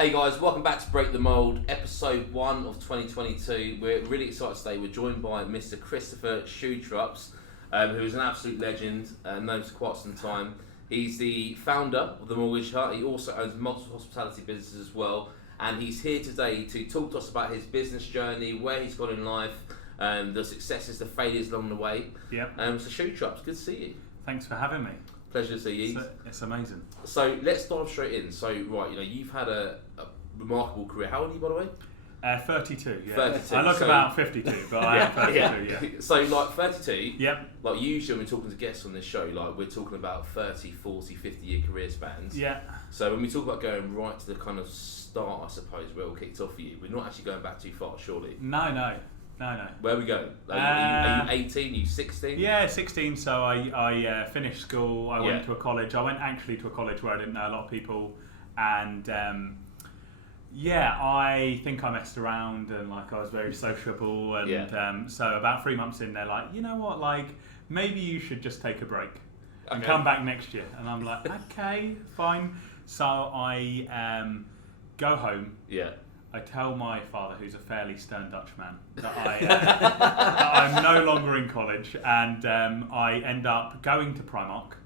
Hey guys, welcome back to Break the Mould, episode 1 of 2022. We're really excited today. We're joined by Mr. Christopher Schutrups, who is an absolute legend, known for quite some time. He's the founder of the Mortgage Hut. He also owns multiple hospitality businesses as well. And he's here today to talk to us about his business journey, where he's gone in life, the successes, the failures along the way. Yep. So Schutrups, good to see you. Thanks for having me. Pleasure to see you. It's amazing. So let's dive straight in. So right, you've had a remarkable career. How old are you, by the way? 32. Yeah. 32. I look about 52, but I am 32. Yeah. So like 32. Yep. Like usually when we're talking to guests on this show, like we're talking about 30, 40, 50 year career spans. Yeah. So when we talk about going right to the kind of start, I suppose, where it all kicked off for you, we're not actually going back too far, surely. No. Where are we going? Are you 18? Are you 16? Yeah, 16. So I finished school. I went to a college. I went actually to a college where I didn't know a lot of people, and I think I messed around and like I was very sociable, and so about 3 months in, they're like, you know what, like maybe you should just take a break and come back next year. And I'm like, okay, fine. So I go home. Yeah. I tell my father, who's a fairly stern Dutch man, that that I'm no longer in college, and I end up going to Primark,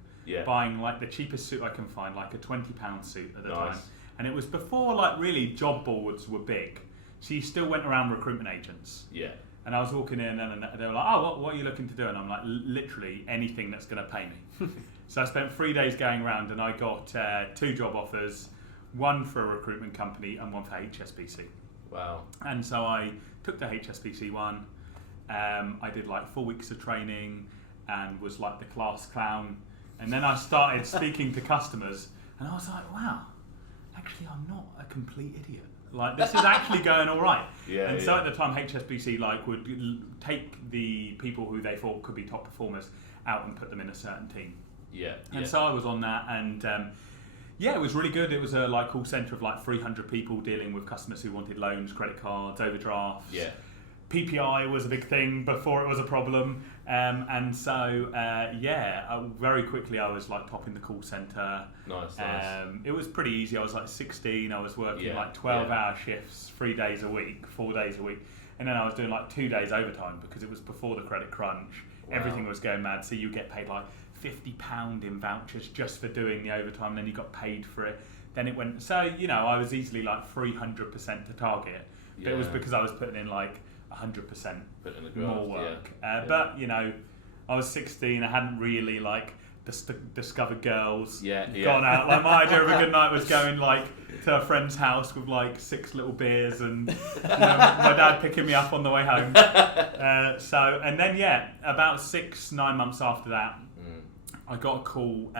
buying like the cheapest suit I can find, like a £20 suit at the time. And it was before like really job boards were big, so you still went around recruitment agents. Yeah. And I was walking in, and they were like, "Oh, what are you looking to do?" And I'm like, "Literally anything that's going to pay me." So I spent 3 days going around, and I got 2 job offers. One for a recruitment company and one for HSBC. Wow. And so I took the HSBC one. I did like 4 weeks of training and was like the class clown. And then I started speaking to customers, and I was like, wow, actually I'm not a complete idiot. Like this is actually going all right. So at the time HSBC like would take the people who they thought could be top performers out and put them in a certain team. So I was on that, and it was really good. It was a like call centre of like 300 people dealing with customers who wanted loans, credit cards, overdrafts. PPI was a big thing before it was a problem. Very quickly I was like top in the call centre. Nice. It was pretty easy. I was like 16. I was working like 12-hour shifts, 3 days a week, 4 days a week. And then I was doing like 2 days overtime because it was before the credit crunch. Wow. Everything was going mad. So you get paid like £50 in vouchers just for doing the overtime, and then you got paid for it. Then it went, so I was easily like 300% to target, but it was because I was putting in like 100% more work. But I was 16, I hadn't really like discovered girls, gone out. Like my idea of a good night was going like to a friend's house with like 6 little beers, and my dad picking me up on the way home. And then about 6-9 months after that, I got a call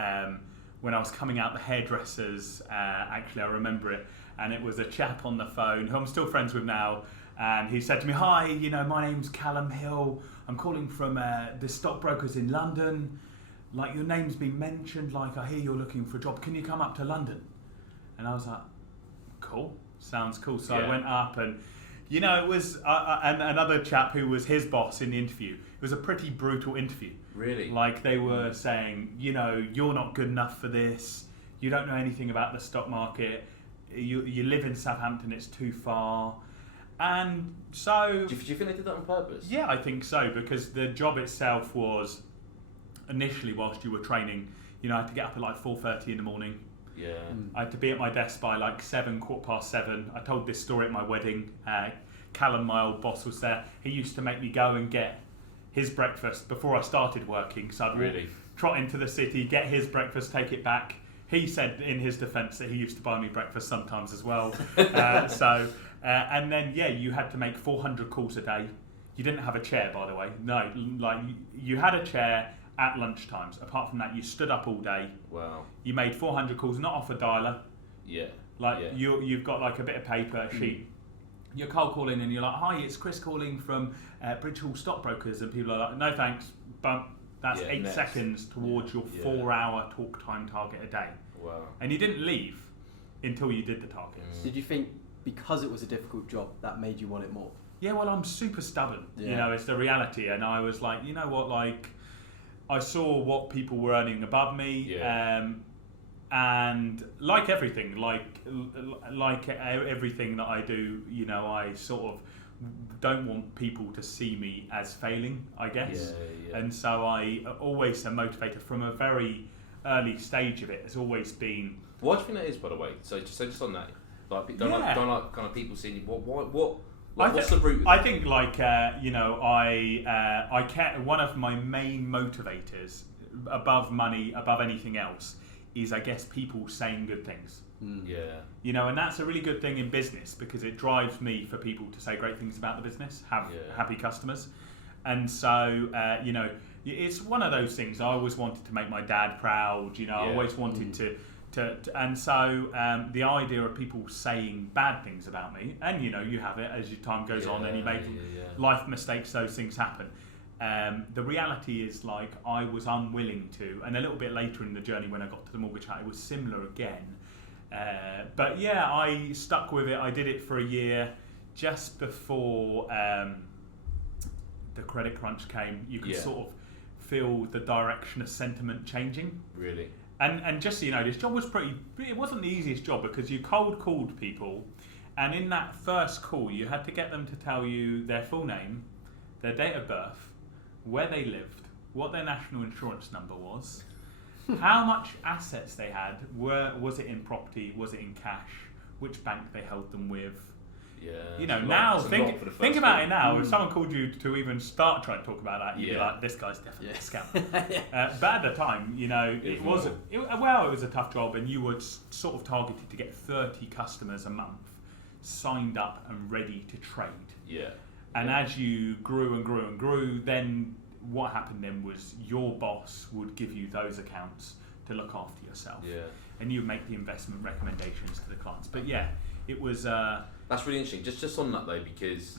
when I was coming out the hairdressers. Actually, I remember it, and it was a chap on the phone who I'm still friends with now. And he said to me, "Hi, my name's Callum Hill. I'm calling from the stockbrokers in London. Like your name's been mentioned. Like I hear you're looking for a job. Can you come up to London?" And I was like, "Cool, sounds cool." So I went up, and it was and another chap who was his boss in the interview. It was a pretty brutal interview. Really? Like they were saying, you're not good enough for this. You don't know anything about the stock market. You live in Southampton. It's too far. And so... Do you think they did that on purpose? Yeah, I think so, because the job itself was, initially whilst you were training, I had to get up at like 4:30 in the morning. Yeah. I had to be at my desk by like 7:15. I told this story at my wedding. Callum, my old boss, was there. He used to make me go and get his breakfast before I started working. So I'd trot into the city, get his breakfast, take it back. He said in his defence that he used to buy me breakfast sometimes as well. And then, you had to make 400 calls a day. You didn't have a chair, by the way. No, like you had a chair at lunchtimes. Apart from that, you stood up all day. Wow. You made 400 calls, not off a dialer. Yeah. You've got like a bit of paper, a sheet. You're cold calling, and you're like, "Hi, it's Chris calling from Bridge Hall Stockbrokers," and people are like, "No thanks, bump." That's 8 seconds towards your 4-hour talk time target a day. Wow. And you didn't leave until you did the targets. Did you think because it was a difficult job that made you want it more? Yeah, well, I'm super stubborn. It's the reality, and I was like, like I saw what people were earning above me. and like everything, like everything that I do, you know, I sort of don't want people to see me as failing, I guess. Yeah. And so I always am motivated from a very early stage of it. It's always been. Why do you think that is, by the way? So just on that, like don't like kind of people seeing you. What's the root? I think you know, I care. One of my main motivators, above money, above anything else, is I guess people saying good things. Yeah. You know, and that's a really good thing in business because it drives me for people to say great things about the business, have happy customers. And so, you know, it's one of those things. I always wanted to make my dad proud, you know, I always wanted to and so the idea of people saying bad things about me, and you know, you have it as your time goes on and you make life mistakes, those things happen. The reality is, like, I was unwilling to, and a little bit later in the journey when I got to the mortgage hut, it was similar again. But yeah, I stuck with it. I did it for a year just before the credit crunch came. You could sort of feel the direction of sentiment changing. Really? And just so you know, this job was it wasn't the easiest job because you cold called people, and in that first call you had to get them to tell you their full name, their date of birth, where they lived, what their national insurance number was, how much assets they had, was it in property, was it in cash, which bank they held them with. Yeah. You know, now think about it now. If someone called you to even start trying to talk about that, you'd be like, this guy's definitely a scam. But at the time, you know, it was a tough job, and you were sort of targeted to get 30 customers a month signed up and ready to trade. Yeah. And as you grew and grew and grew, then what happened then was your boss would give you those accounts to look after yourself. Yeah. And you would make the investment recommendations to the clients. But yeah, it was... That's really interesting. Just on that though, because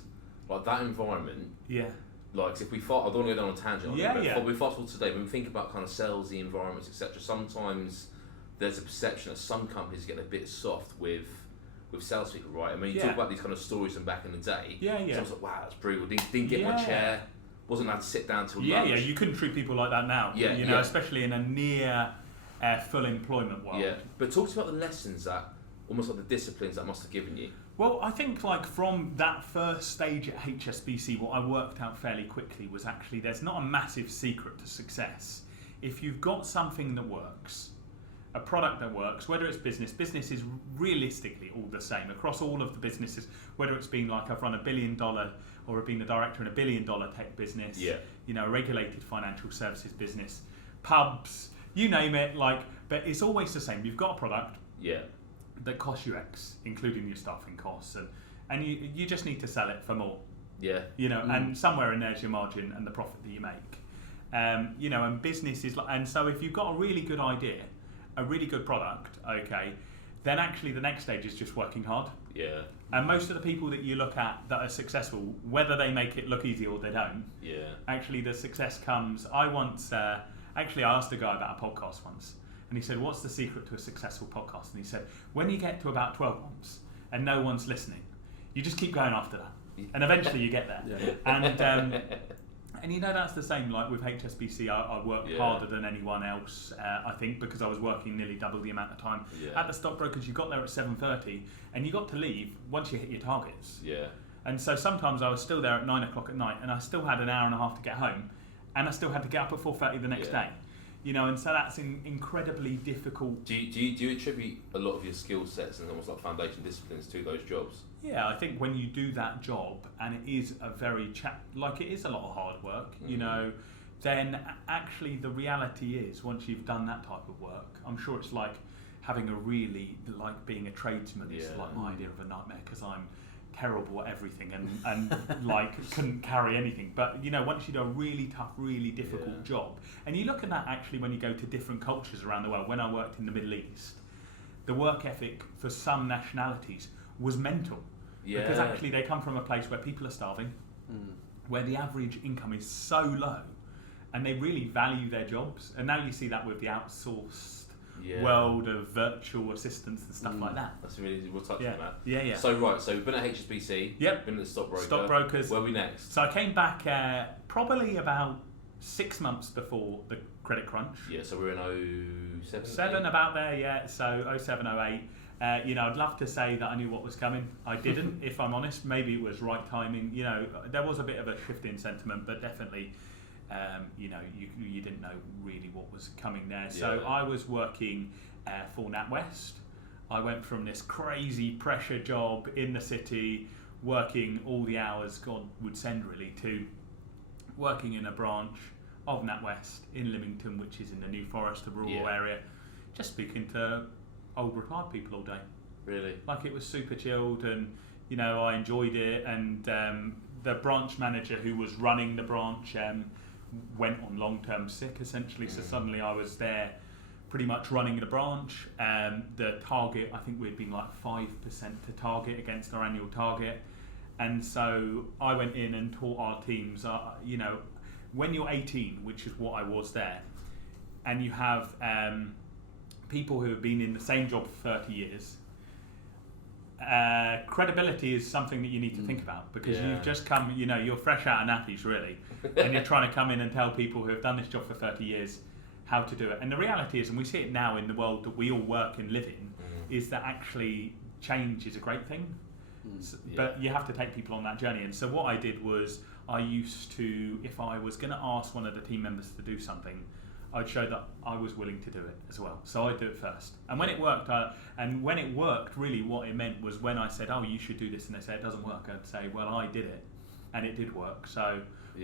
like that environment... Yeah. Like if we... I don't want to go down on a tangent. But we fast forward today, when we think about kind of salesy environments, etc., sometimes there's a perception that some companies get a bit soft with salespeople, right? I mean, you talk about these kind of stories from back in the day. So I was like, wow, that's brutal. Didn't get my chair. Wasn't allowed to sit down till lunch. Yeah, you couldn't treat people like that now. You know, especially in a near full employment world. Yeah, but talk to me about the lessons that, almost like the disciplines that must have given you. Well, I think like from that first stage at HSBC, what I worked out fairly quickly was actually there's not a massive secret to success. If you've got something that works, a product that works, whether it's business is realistically all the same across all of the businesses, whether it's been like I've run $1 billion or I've been a director in $1 billion tech business, you know, a regulated financial services business, pubs, you name it, like, but it's always the same. You've got a product that costs you X, including your staffing costs, and you just need to sell it for more. Yeah. You know, and somewhere in there's your margin and the profit that you make. You know, and business is like, and so if you've got a really good idea, a really good product, okay, then actually the next stage is just working hard. Yeah. And most of the people that you look at that are successful, whether they make it look easy or they don't, actually the success comes. I once, actually I asked a guy about a podcast once, and he said, what's the secret to a successful podcast? And he said, when you get to about 12 months and no one's listening, you just keep going after that. And eventually you get there. And you know, that's the same like with HSBC. I worked harder than anyone else, I think, because I was working nearly double the amount of time. At the stockbrokers, you got there at 7:30 and you got to leave once you hit your targets. And so sometimes I was still there at 9 o'clock at night and I still had an hour and a half to get home, and I still had to get up at 4:30 the next day. You know, and so that's incredibly difficult. Do you attribute a lot of your skill sets and almost like foundation disciplines to those jobs? Yeah, I think when you do that job, and it is a very it is a lot of hard work, you know, then actually the reality is once you've done that type of work, I'm sure it's like having like being a tradesman is like my idea of a nightmare, because I'm terrible at everything and like couldn't carry anything. But you know, once you do a really tough, really difficult job, and you look at that actually when you go to different cultures around the world. When I worked in the Middle East, the work ethic for some nationalities was mental. Because actually they come from a place where people are starving, where the average income is so low, and they really value their jobs. And now you see that with the outsourced world of virtual assistants and stuff like that. That's really, we'll touch on that. Yeah. So we've been at HSBC, been at the stockbrokers. Stockbrokers. Where are we next? So I came back probably about 6 months before the credit crunch. Yeah, so we're in 07? 7, about there, yeah. So 07, 08. I'd love to say that I knew what was coming. I didn't, if I'm honest. Maybe it was right timing. There was a bit of a shift in sentiment, but definitely, you didn't know really what was coming there. So I was working for NatWest. I went from this crazy pressure job in the city, working all the hours God would send really, to working in a branch of NatWest in Lymington, which is in the New Forest, a rural area, just speaking to old retired people all day. Really? Like, it was super chilled, and I enjoyed it. And the branch manager who was running the branch went on long-term sick, essentially. So suddenly I was there, pretty much running the branch. The target, I think we'd been like 5% to target against our annual target. And so I went in and taught our teams, when you're 18, which is what I was there, and you have people who have been in the same job for 30 years, credibility is something that you need to think about, because you've just come, you're fresh out of nappies really, and you're trying to come in and tell people who have done this job for 30 years how to do it. And the reality is, and we see it now in the world that we all work and live in, is that actually change is a great thing. But you have to take people on that journey. And so what I did was, I used to, if I was going to ask one of the team members to do something, I'd show that I was willing to do it as well. So I'd do it first. And when it worked, really what it meant was when I said, oh, you should do this, and they say it doesn't work, I'd say, well, I did it and it did work. So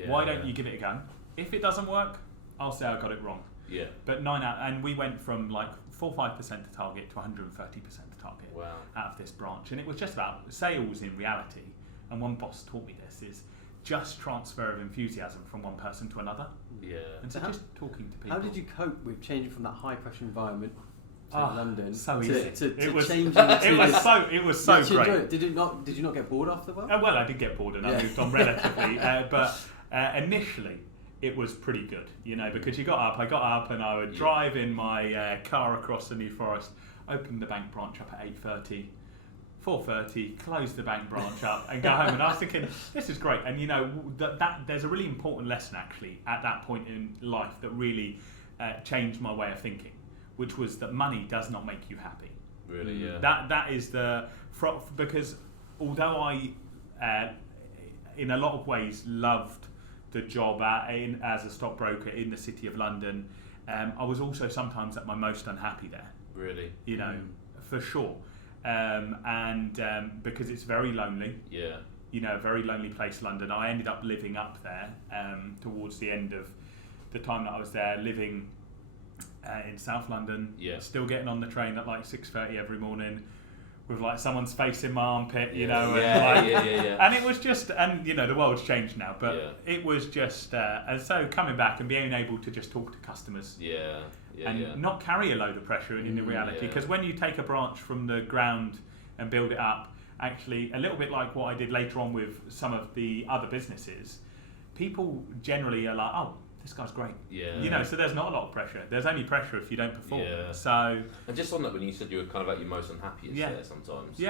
why don't you give it a go? If it doesn't work, I'll say I got it wrong. Yeah. But and we went from like 4-5% to target to 130% to target out of this branch. And it was just about sales in reality. And one boss taught me this, is just transfer of enthusiasm from one person to another. Yeah. And so just talking to people. How did you cope with changing from that high pressure environment to London so to changing it was so great. Did you not get bored after a while? Well, I did get bored, and I moved on relatively. But initially, it was pretty good, because I got up and I would drive in my car across the New Forest, open the bank branch up at 8:30, 4:30, close the bank branch up and go home. And I was thinking, this is great. And that there's a really important lesson actually at that point in life that really changed my way of thinking, which was that money does not make you happy. Really, yeah. That is because although I, in a lot of ways, loved the job as a stockbroker in the City of London, I was also sometimes at my most unhappy there. Really? For sure. Because it's very lonely. Yeah. A very lonely place, London. I ended up living up there towards the end of the time that I was there, living in South London. Yeah. Still getting on the train at like 6:30 every morning, with like someone's face in my armpit, and it was just, the world's changed now, but it was just, and so coming back and being able to just talk to customers. Not carry a load of pressure in the reality, because when you take a branch from the ground and build it up, actually a little bit like what I did later on with some of the other businesses, people generally are like, oh, this guy's great. So there's not a lot of pressure. There's only pressure if you don't perform. So, and just on that, when you said you were kind of at your most unhappiest there sometimes.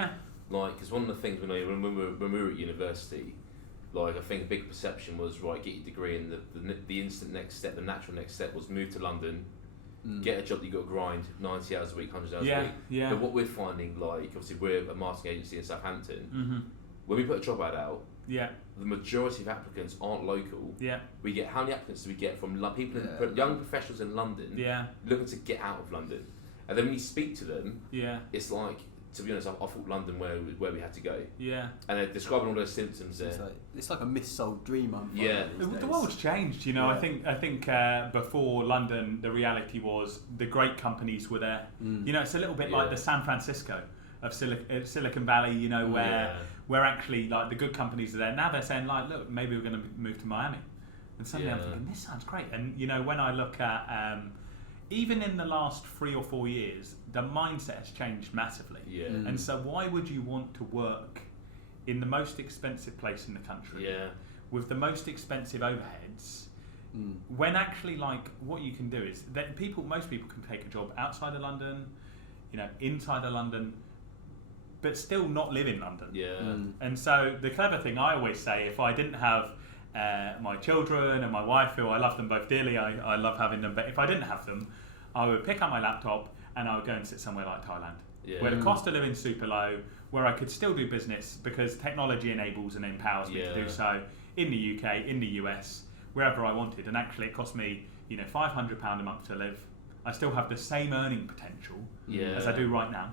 Like, because one of the things when we were at university, like, I think a big perception was, right, get your degree, and the instant next step, the natural next step was move to London, get a job that you got to grind 90 hours a week, 100 hours a week. But what we're finding, like, obviously we're a marketing agency in Southampton, when we put a job ad out, the majority of applicants aren't local. We get, how many applicants do we get from people, young professionals in London, looking to get out of London? And then when you speak to them, it's like, to be honest, I thought London where we had to go. And they're describing all those symptoms there. It's like a missold dream. The world's changed, I think before London, the reality was the great companies were there. It's a little bit like the San Francisco of Silicon Valley, where actually like the good companies are there. Now they're saying, like, look, maybe we're going to move to Miami. And suddenly I'm thinking, this sounds great. And when I look at even in the last 3 or 4 years, the mindset has changed massively. And so why would you want to work in the most expensive place in the country with the most expensive overheads when actually, like, what you can do is that most people can take a job outside of London, inside of London, but still not live in London. And so the clever thing I always say, if I didn't have my children and my wife, who I love them both dearly. I love having them, but if I didn't have them, I would pick up my laptop and I would go and sit somewhere like Thailand, where the cost of living is super low, where I could still do business because technology enables and empowers me to do so in the UK, in the US, wherever I wanted. And actually it cost me, £500 a month to live. I still have the same earning potential as I do right now.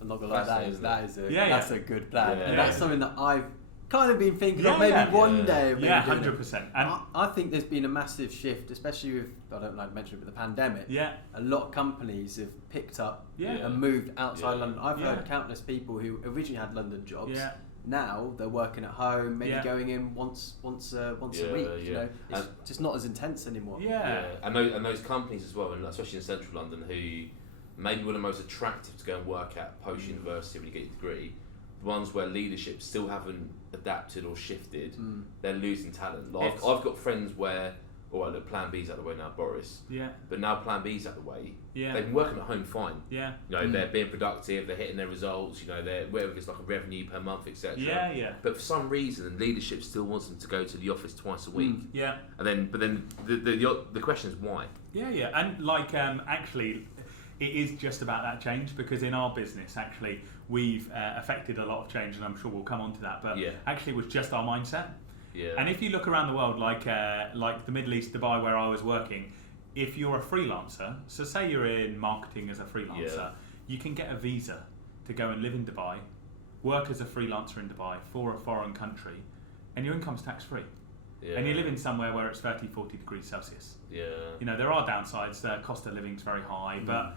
I'm not gonna lie, that's a good plan. Yeah. And that's something that I've kind of been thinking of maybe one day. 100%. And I think there's been a massive shift, especially with, I don't like to mention it, but the pandemic. A lot of companies have picked up and moved outside London. I've heard countless people who originally had London jobs. Now they're working at home, maybe going in once a week. It's just not as intense anymore. And those companies as well, and especially in central London, who maybe were the most attractive to go and work at post university when you get your degree. The ones where leadership still haven't adapted or shifted, they're losing talent. Like I've got friends where, look, Plan B's out of the way now, Boris. But now Plan B's out of the way. They've been working at home fine. They're being productive, they're hitting their results. They're whether it's like a revenue per month, etc. But for some reason, leadership still wants them to go to the office twice a week. But then the question is why? And actually, it is just about that change, because in our business, actually, we've affected a lot of change, and I'm sure we'll come on to that. But actually, it was just our mindset. And if you look around the world, like the Middle East, Dubai, where I was working, if you're a freelancer, so say you're in marketing as a freelancer, you can get a visa to go and live in Dubai, work as a freelancer in Dubai for a foreign country, and your income's tax-free. And you live in somewhere where it's 30, 40 degrees Celsius. There are downsides. The cost of living is very high, but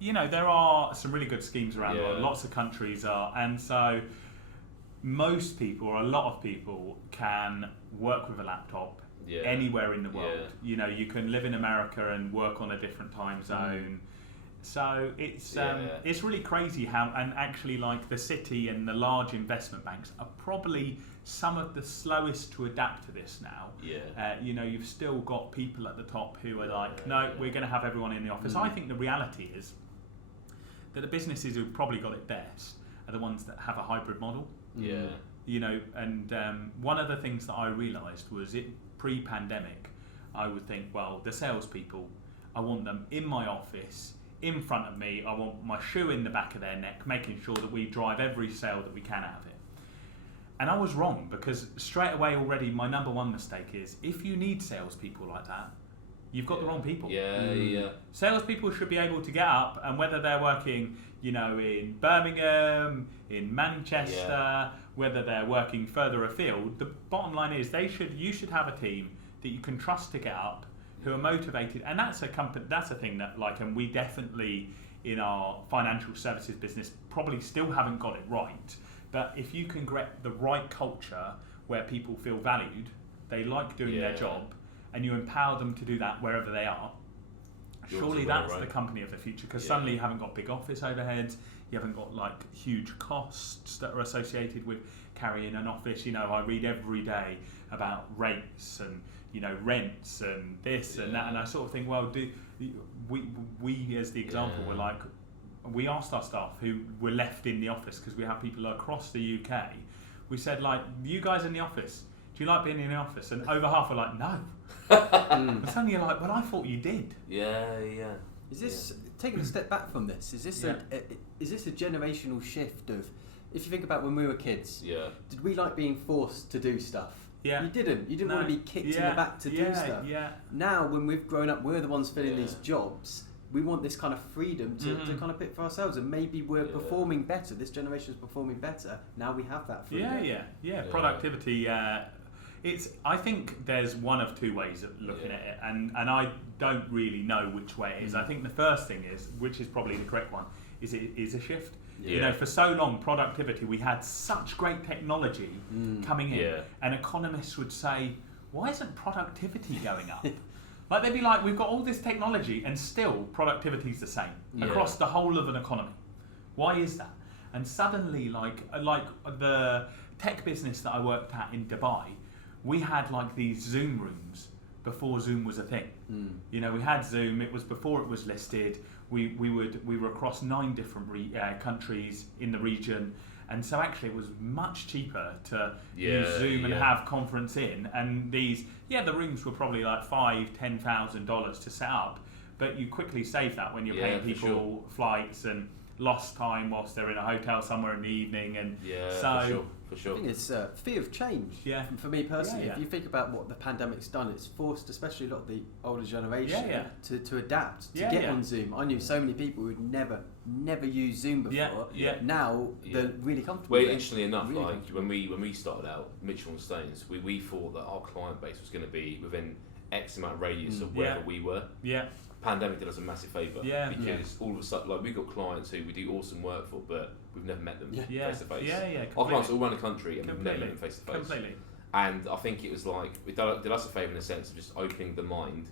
there are some really good schemes around the world. Lots of countries are, and so most people, or a lot of people, can work with a laptop anywhere in the world. You can live in America and work on a different time zone. So it's really crazy how, and actually, like, the city and the large investment banks are probably some of the slowest to adapt to this now. You've still got people at the top who are like, no, we're going to have everyone in the office. I think the reality is that the businesses who've probably got it best are the ones that have a hybrid model. And one of the things that I realised was pre-pandemic, I would think, well, the salespeople, I want them in my office, in front of me. I want my shoe in the back of their neck, making sure that we drive every sale that we can out of it. And I was wrong, because straight away already my number one mistake is, if you need salespeople like that, you've got the wrong people. Salespeople should be able to get up, and whether they're working, in Birmingham, in Manchester, whether they're working further afield, the bottom line is you should have a team that you can trust to get up, who are motivated, and that's a thing that, like, and we definitely in our financial services business probably still haven't got it right. But if you can get the right culture where people feel valued, they like doing their job, and you empower them to do that wherever they are, surely that's the company of the future, because suddenly you haven't got big office overheads, you haven't got like huge costs that are associated with carrying an office. I read every day about rates and rents and this and that, and I sort of think, well, we as the example were like, we asked our staff who were left in the office, because we have people across the UK, we said, like, you guys in the office, do you like being in the office? And over half were like, no. And suddenly you're like, well, I thought you did. Is this, taking a step back from this, is this a generational shift of, if you think about when we were kids, did we like being forced to do stuff? You didn't. You didn't want to be kicked in the back to do stuff. Now, when we've grown up, we're the ones filling these jobs. We want this kind of freedom to kind of pick for ourselves, and maybe we're performing better. This generation is performing better. Now we have that freedom. Productivity. I think there's one of two ways of looking at it, and I don't really know which way it is. I think the first thing is, which is probably the correct one, is it is a shift. For so long, productivity, we had such great technology coming in, and economists would say, why isn't productivity going up? Like, they'd be like, we've got all this technology and still productivity's the same across the whole of an economy. Why is that? And suddenly, like the tech business that I worked at in Dubai, we had like these Zoom rooms before Zoom was a thing. We had Zoom. It was before it was listed. We were across 9 different countries in the region, And so actually it was much cheaper to use Zoom and have conference in. And the rooms were probably like $5,000-$10,000 to set up, but you quickly save that when you're paying people flights and lost time whilst they're in a hotel somewhere in the evening. And for sure. I think it's fear of change. Yeah. For me personally, if you think about what the pandemic's done, it's forced, especially a lot of the older generation, to adapt, to get on Zoom. I knew so many people who'd never used Zoom before. Now they're really comfortable. Well, interestingly enough, when we started out, Mitchell and Stones, we thought that our client base was going to be within X amount of radius of wherever we were. Yeah. Pandemic did us a massive favour because all of a sudden, we've got clients who we do awesome work for, but we've never met them face to face. Our clients all around the country and we've never met them face to face. Completely. And I think it was like it did us a favour in the sense of just opening the mind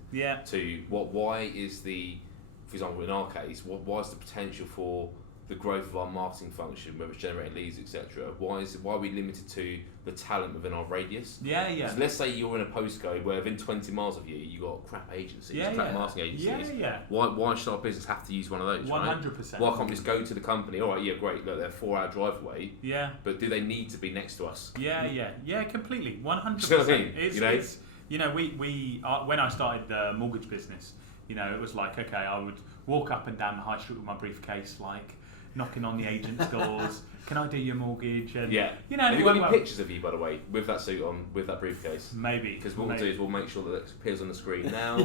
to why is for example, in our case, why is the potential for the growth of our marketing function, whether it's generating leads, etc. Why are we limited to the talent within our radius? So let's say you're in a postcode where within 20 miles of you, you've got crap agencies, crap marketing agencies. Why should our business have to use one of those? 100%. Why can't we just go to the company? All right, great. Look, they're a 4-hour drive away. But do they need to be next to us? Completely. 100%. Do you know what I mean? We when I started the mortgage business, it was like, okay, I would walk up and down the high street with my briefcase, like knocking on the agent's doors. Can I do your mortgage? And have you got any pictures of you, by the way, with that suit on, with that briefcase? Maybe. Because what we'll do is we'll make sure that it appears on the screen now.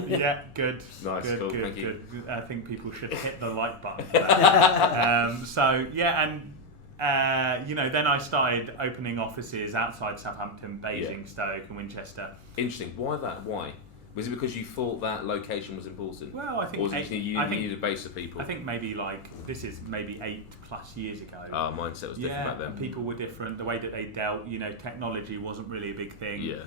Good. Nice, good, cool. Good, thank you. Good. I think people should hit the like button for that. Then I started opening offices outside Southampton, Basing, Stoke, and Winchester. Interesting. Why that? Why? Was it because you thought that location was important? Well, I think... Or was it you needed a base of people? I think maybe this is maybe 8+ years ago. Mindset was different back then. And people were different. The way that they dealt, technology wasn't really a big thing.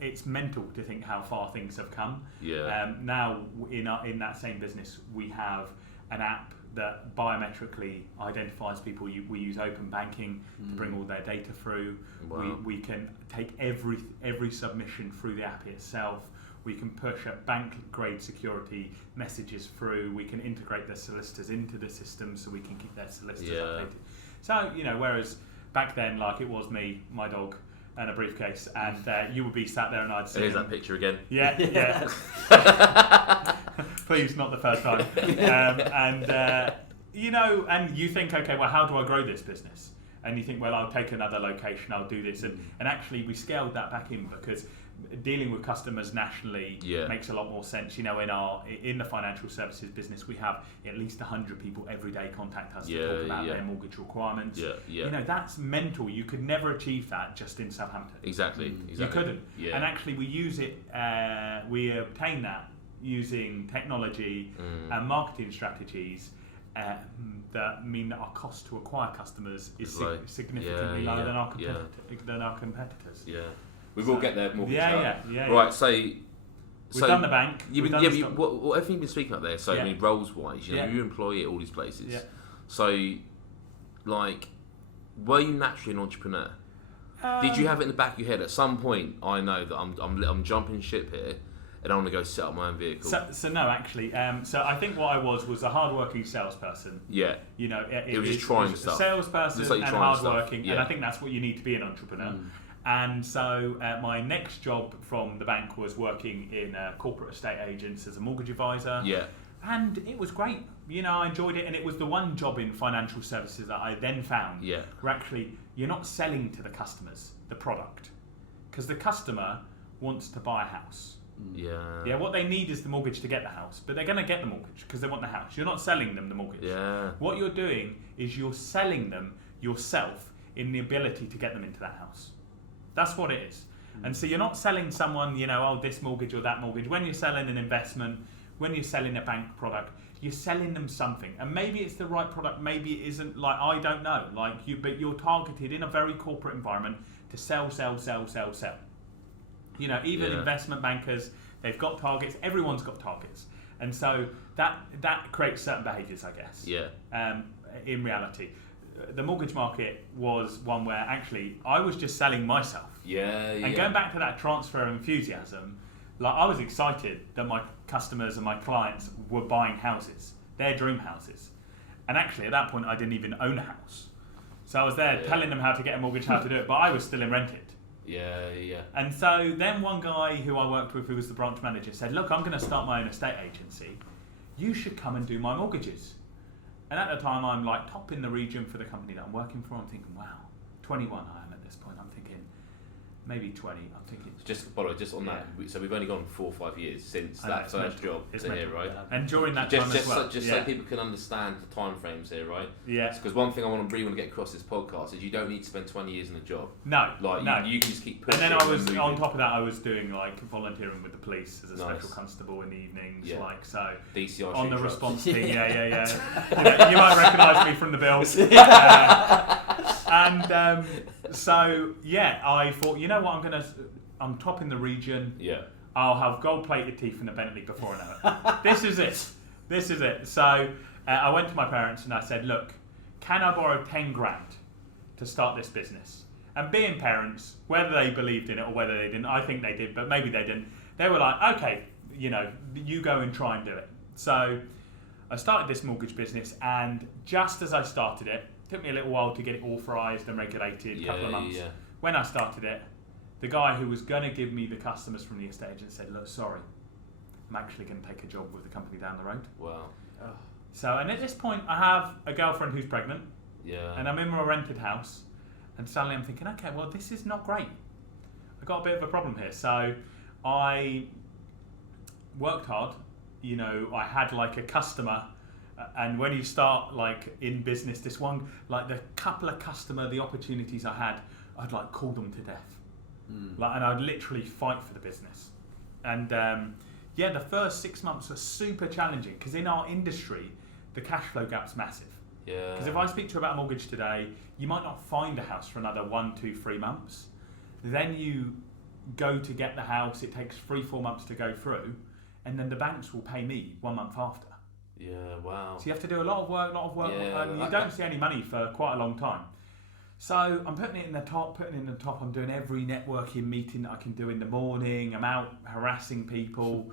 It's mental to think how far things have come. Now, in that same business, we have an app that biometrically identifies people. We use open banking to bring all their data through. Wow. We can take every submission through the app itself. We can push at bank grade security messages through. We can integrate their solicitors into the system so we can keep their solicitors updated. So, whereas back then, like it was me, my dog, and a briefcase, and you would be sat there and I'd say... Here's that picture again. Yeah. Please, not the first time. And you think, okay, well, how do I grow this business? And you think, well, I'll take another location, I'll do this. And actually, we scaled that back in because dealing with customers nationally makes a lot more sense. In the financial services business, we have at least 100 people every day contact us to talk about their mortgage requirements. That's mental. You could never achieve that just in Southampton. Exactly. You couldn't. And actually, we use it. We obtain that using technology and marketing strategies that mean that our cost to acquire customers is significantly lower than our competitors. We will get there more. Right, so we've done the bank. What have you been speaking about there? So I mean, roles wise, you employ at all these places. So, like, were you naturally an entrepreneur? Did you have it in the back of your head at some point? I know that I'm jumping ship here, and I want to go set up my own vehicle. So no, actually. So I think what I was a hard-working salesperson. It was just trying stuff. A salesperson and hard-working, and I think that's what you need to be an entrepreneur. And so my next job from the bank was working in corporate estate agents as a mortgage advisor. And it was great. I enjoyed it, and it was the one job in financial services that I then found where actually you're not selling to the customers the product, because the customer wants to buy a house. What they need is the mortgage to get the house, but they're going to get the mortgage because they want the house. You're not selling them the mortgage. What you're doing is you're selling them yourself in the ability to get them into that house. That's what it is. And so you're not selling someone, this mortgage or that mortgage. When you're selling an investment, when you're selling a bank product, you're selling them something. And maybe it's the right product, maybe it isn't. Like, I don't know. But you're targeted in a very corporate environment to sell. Even investment bankers, they've got targets. Everyone's got targets. And so that creates certain behaviours, I guess. In reality. The mortgage market was one where actually I was just selling myself. And going back to that transfer of enthusiasm, I was excited that my customers and my clients were buying houses, their dream houses. And actually at that point I didn't even own a house. So I was there telling them how to get a mortgage, how to do it, but I was still in rented. Yeah. And so then one guy who I worked with, who was the branch manager, said, look, I'm going to start my own estate agency. You should come and do my mortgages. And at the time, I'm like top in the region for the company that I'm working for. I'm thinking, wow, 21 I am at this point. I'm thinking, maybe 20. I'm thinking. Just, by the way, just on that, so we've only gone 4 or 5 years since that first job to here, right? And during that time as well. So people can understand the time frames here, right? Yeah. Because one thing I really want to get across this podcast is you don't need to spend 20 years in a job. No. You can just keep pushing. And then I was, on top of that, I was doing like volunteering with the police as a special constable in the evenings. Like, so. DCR on the Schutrups. response team, you might recognise me from the bills. I thought, you know what, I'm top in the region. Yeah. I'll have gold-plated teeth in a Bentley before I know it. This is it. So I went to my parents and I said, look, can I borrow 10 grand to start this business? And being parents, whether they believed in it or whether they didn't, I think they did, but maybe they didn't. They were like, okay, you go and try and do it. So I started this mortgage business, and just as I started it, took me a little while to get it authorised and regulated, a couple of months. Yeah. When I started it, the guy who was going to give me the customers from the estate agent said, look, sorry, I'm actually going to take a job with the company down the road. Wow. Oh. So, and at this point, I have a girlfriend who's pregnant. Yeah. And I'm in my rented house. And suddenly I'm thinking, okay, well, this is not great. I've got a bit of a problem here. So I worked hard. I had like a customer. And when you start like in business, this one, like the couple of the opportunities I had, I'd like call them to death. And I'd literally fight for the business. And the first 6 months were super challenging because in our industry, the cash flow gap's massive. Yeah. Because if I speak to you about a mortgage today, you might not find a house for another 1, 2, 3 months. Then you go to get the house, it takes 3-4 months to go through, and then the banks will pay me 1 month after. Yeah, wow. So you have to do a lot of work, and you don't see any money for quite a long time. So I'm putting it in the top. I'm doing every networking meeting that I can do in the morning. I'm out harassing people,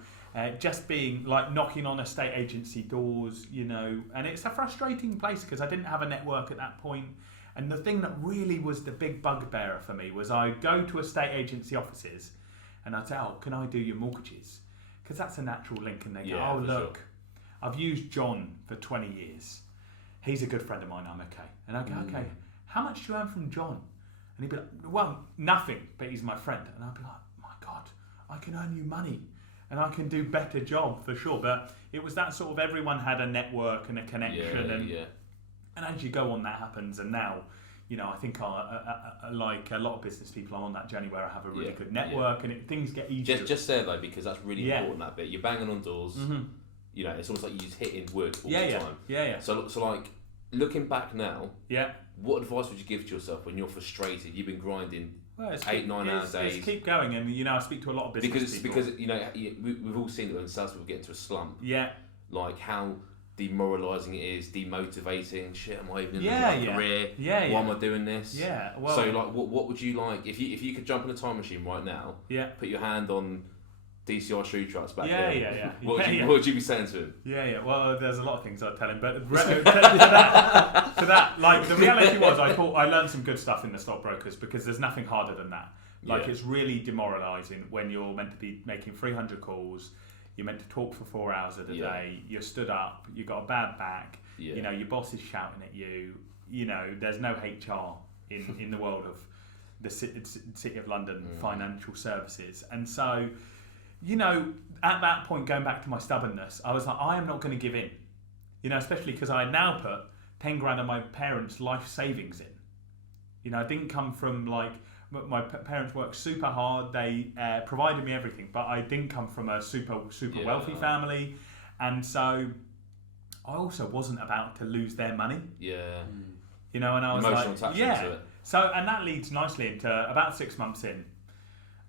just being like knocking on estate agency doors, and it's a frustrating place because I didn't have a network at that point. And the thing that really was the big bugbearer for me was I'd go to estate agency offices and I'd say, oh, can I do your mortgages? Because that's a natural link. And they go, oh, look, sure. I've used John for 20 years. He's a good friend of mine. I'm okay. And I go, okay. How much do you earn from John? And he'd be like, well, nothing, but he's my friend. And I'd be like, my God, I can earn you money and I can do better job for sure. But it was that sort of everyone had a network and a connection. And as you go on, that happens. And now, I think like a lot of business people, I'm on that journey where I have a really good network and things get easier. Just there though, because that's really important, that bit. You're banging on doors. Mm-hmm. It's almost like you're just hitting wood all the time. Yeah. So like, looking back now, what advice would you give to yourself when you're frustrated? You've been grinding 8-9 hours days. It's keep going, and I speak to a lot of business people. Because we've all seen it when salespeople get into a slump. Yeah. Like how demoralising it is, demotivating. Shit, am I even in the career? Why am I doing this? Yeah. Well, so like, what would you like if you could jump in a time machine right now? Yeah. Put your hand on DCR Schutrups back there. What would you be saying to him? Yeah. Well, there's a lot of things I'd tell him, but to that, like the reality was, I learned some good stuff in the stockbrokers because there's nothing harder than that. Like it's really demoralising when you're meant to be making 300 calls, you're meant to talk for 4 hours of the day, you're stood up, you've got a bad back, your boss is shouting at you, there's no HR in the world of the City of London financial services, and so. At that point, going back to my stubbornness, I was like, I am not going to give in. Especially because I had now put 10 grand of my parents' life savings in. I didn't come from like, my parents worked super hard. They provided me everything, but I didn't come from a super wealthy family. And so I also wasn't about to lose their money. Yeah. And I was emotional attachment to it. So, and that leads nicely into about 6 months in,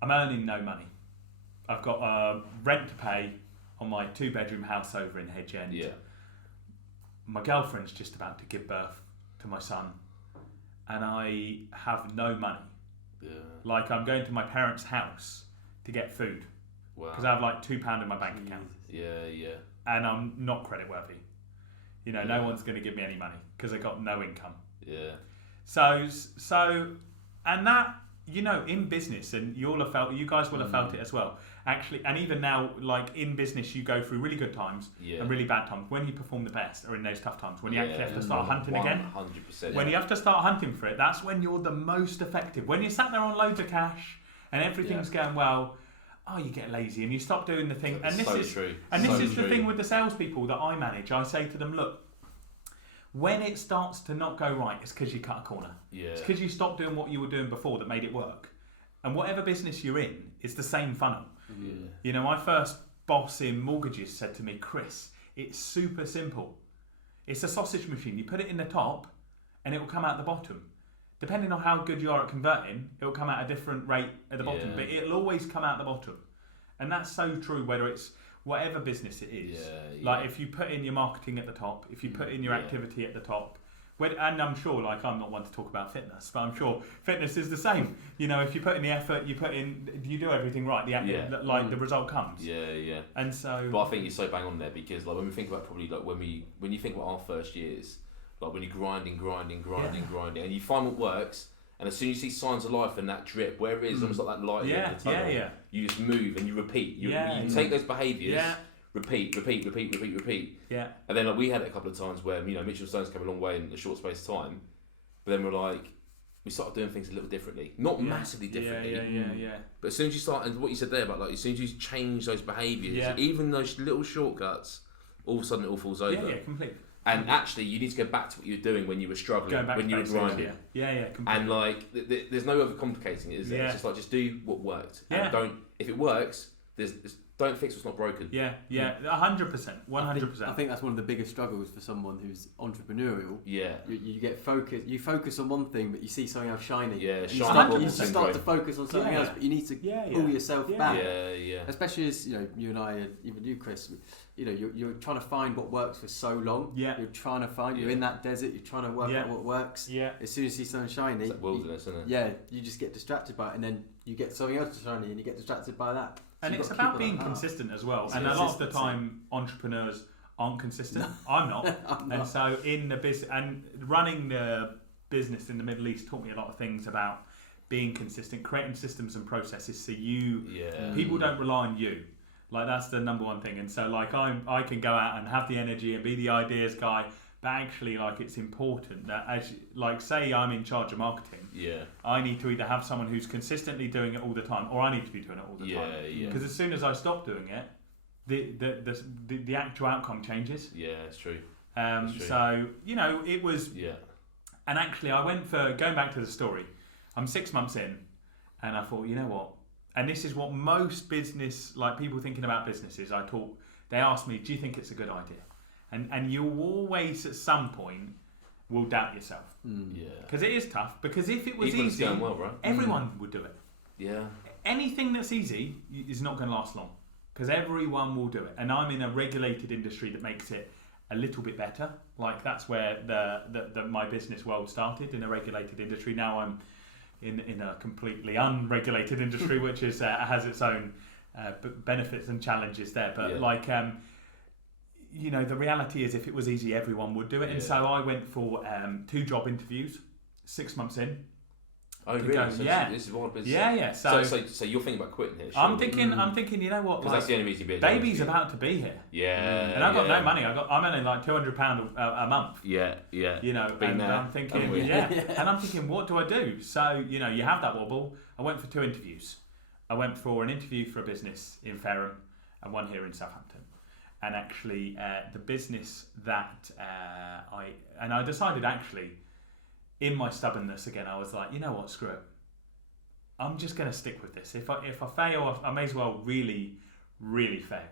I'm earning no money. I've got rent to pay on my 2-bedroom house over in Hedge End. Yeah. My girlfriend's just about to give birth to my son, and I have no money. Yeah. Like I'm going to my parents' house to get food. Wow. Because I have like £2 in my bank account. Yeah. And I'm not creditworthy. No one's going to give me any money because I got no income. Yeah. So, and that, in business, and you guys will have felt it as well. Actually, and even now, like in business, you go through really good times and really bad times. When you perform the best are in those tough times. When you actually have to start hunting again. 100%. When you have to start hunting for it, that's when you're the most effective. When you're sat there on loads of cash and everything's going well, you get lazy and you stop doing the thing. And this is true. And this is the thing with the salespeople that I manage. I say to them, look, when it starts to not go right, it's because you cut a corner. Yeah. It's because you stopped doing what you were doing before that made it work. And whatever business you're in, it's the same funnel. Yeah. My first boss in mortgages said to me, Chris, it's super simple. It's a sausage machine. You put it in the top and it will come out the bottom. Depending on how good you are at converting, it will come out a different rate at the bottom, but it'll always come out the bottom. And that's so true, whether it's whatever business it is. Like if you put in your marketing at the top, if you put in your activity at the top, and I'm sure, like I'm not one to talk about fitness, but I'm sure fitness is the same. If you put in the effort, you do everything right. The result comes. Yeah. And so, but I think you're so bang on there because, like, when we think about probably like when you think about our first years, like when you're grinding, and you find what works, and as soon as you see signs of life and that drip, where it is, almost like that light in the tunnel, you just move and you repeat. You take those behaviours. Yeah. Repeat. Yeah. And then we had it a couple of times where Mitchell Stone's come a long way in a short space of time, but then we started doing things a little differently, not massively differently. Yeah. But as soon as you start, and what you said there about as soon as you change those behaviours, even those little shortcuts, all of a sudden it all falls over. Yeah, completely. And actually, you need to go back to what you were doing when you were struggling, when you were grinding. Yeah, completely. And there's no overcomplicating it, is there? It's just just do what worked. And if it works, don't fix what's not broken. Yeah, 100%, 100%. I think that's one of the biggest struggles for someone who's entrepreneurial. Yeah. You get focused. You focus on one thing, but you see something else shiny. Yeah, you start to focus on something else, but you need to pull yourself back. Yeah. Especially as you and I, and even you, Chris. You're trying to find what works for so long. Yeah. You're trying to find. You're in that desert. You're trying to work out what works. Yeah. As soon as you see something shiny, it's like wilderness, isn't it? Yeah. You just get distracted by it, and then you get something else shiny, and you get distracted by that. And it's about being consistent as well. And a lot of the time, entrepreneurs aren't consistent. I'm not. And so in the business, and running the business in the Middle East taught me a lot of things about being consistent, creating systems and processes so people don't rely on you. Like that's the number one thing. And so like I can go out and have the energy and be the ideas guy, but actually like it's important that say I'm in charge of marketing. Yeah. I need to either have someone who's consistently doing it all the time, or I need to be doing it all the time. Yeah. Because as soon as I stop doing it, the actual outcome changes. Yeah, it's true. So it was. Yeah. And actually, I went for going back to the story. I'm 6 months in, and I thought, you know what? And this is what most business, like people thinking about businesses, they ask me, do you think it's a good idea? And you always at some point will doubt yourself. Yeah. Because it is tough. Because if it was even easy, going well, right? Everyone would do it. Yeah. Anything that's easy is not going to last long. Because everyone will do it. And I'm in a regulated industry that makes it a little bit better. Like that's where my business world started, in a regulated industry. Now I'm in a completely unregulated industry, which has its own benefits and challenges there. But the reality is, if it was easy, everyone would do it. And so I went for 2 job interviews, 6 months in. Oh really? So this is what business. Yeah. So you're thinking about quitting here? I'm thinking. You know what? Because that's the only reason. Baby's about to be here. Yeah. And I've got no money. I'm only like £200 a month. Yeah. I'm thinking, and I'm thinking, what do I do? So you have that wobble. I went for 2 interviews. I went for an interview for a business in Fareham and one here in Southampton. And actually, the business that I decided actually. In my stubbornness again, I was like, you know what, screw it. I'm just going to stick with this. If I fail, I may as well really, really fail.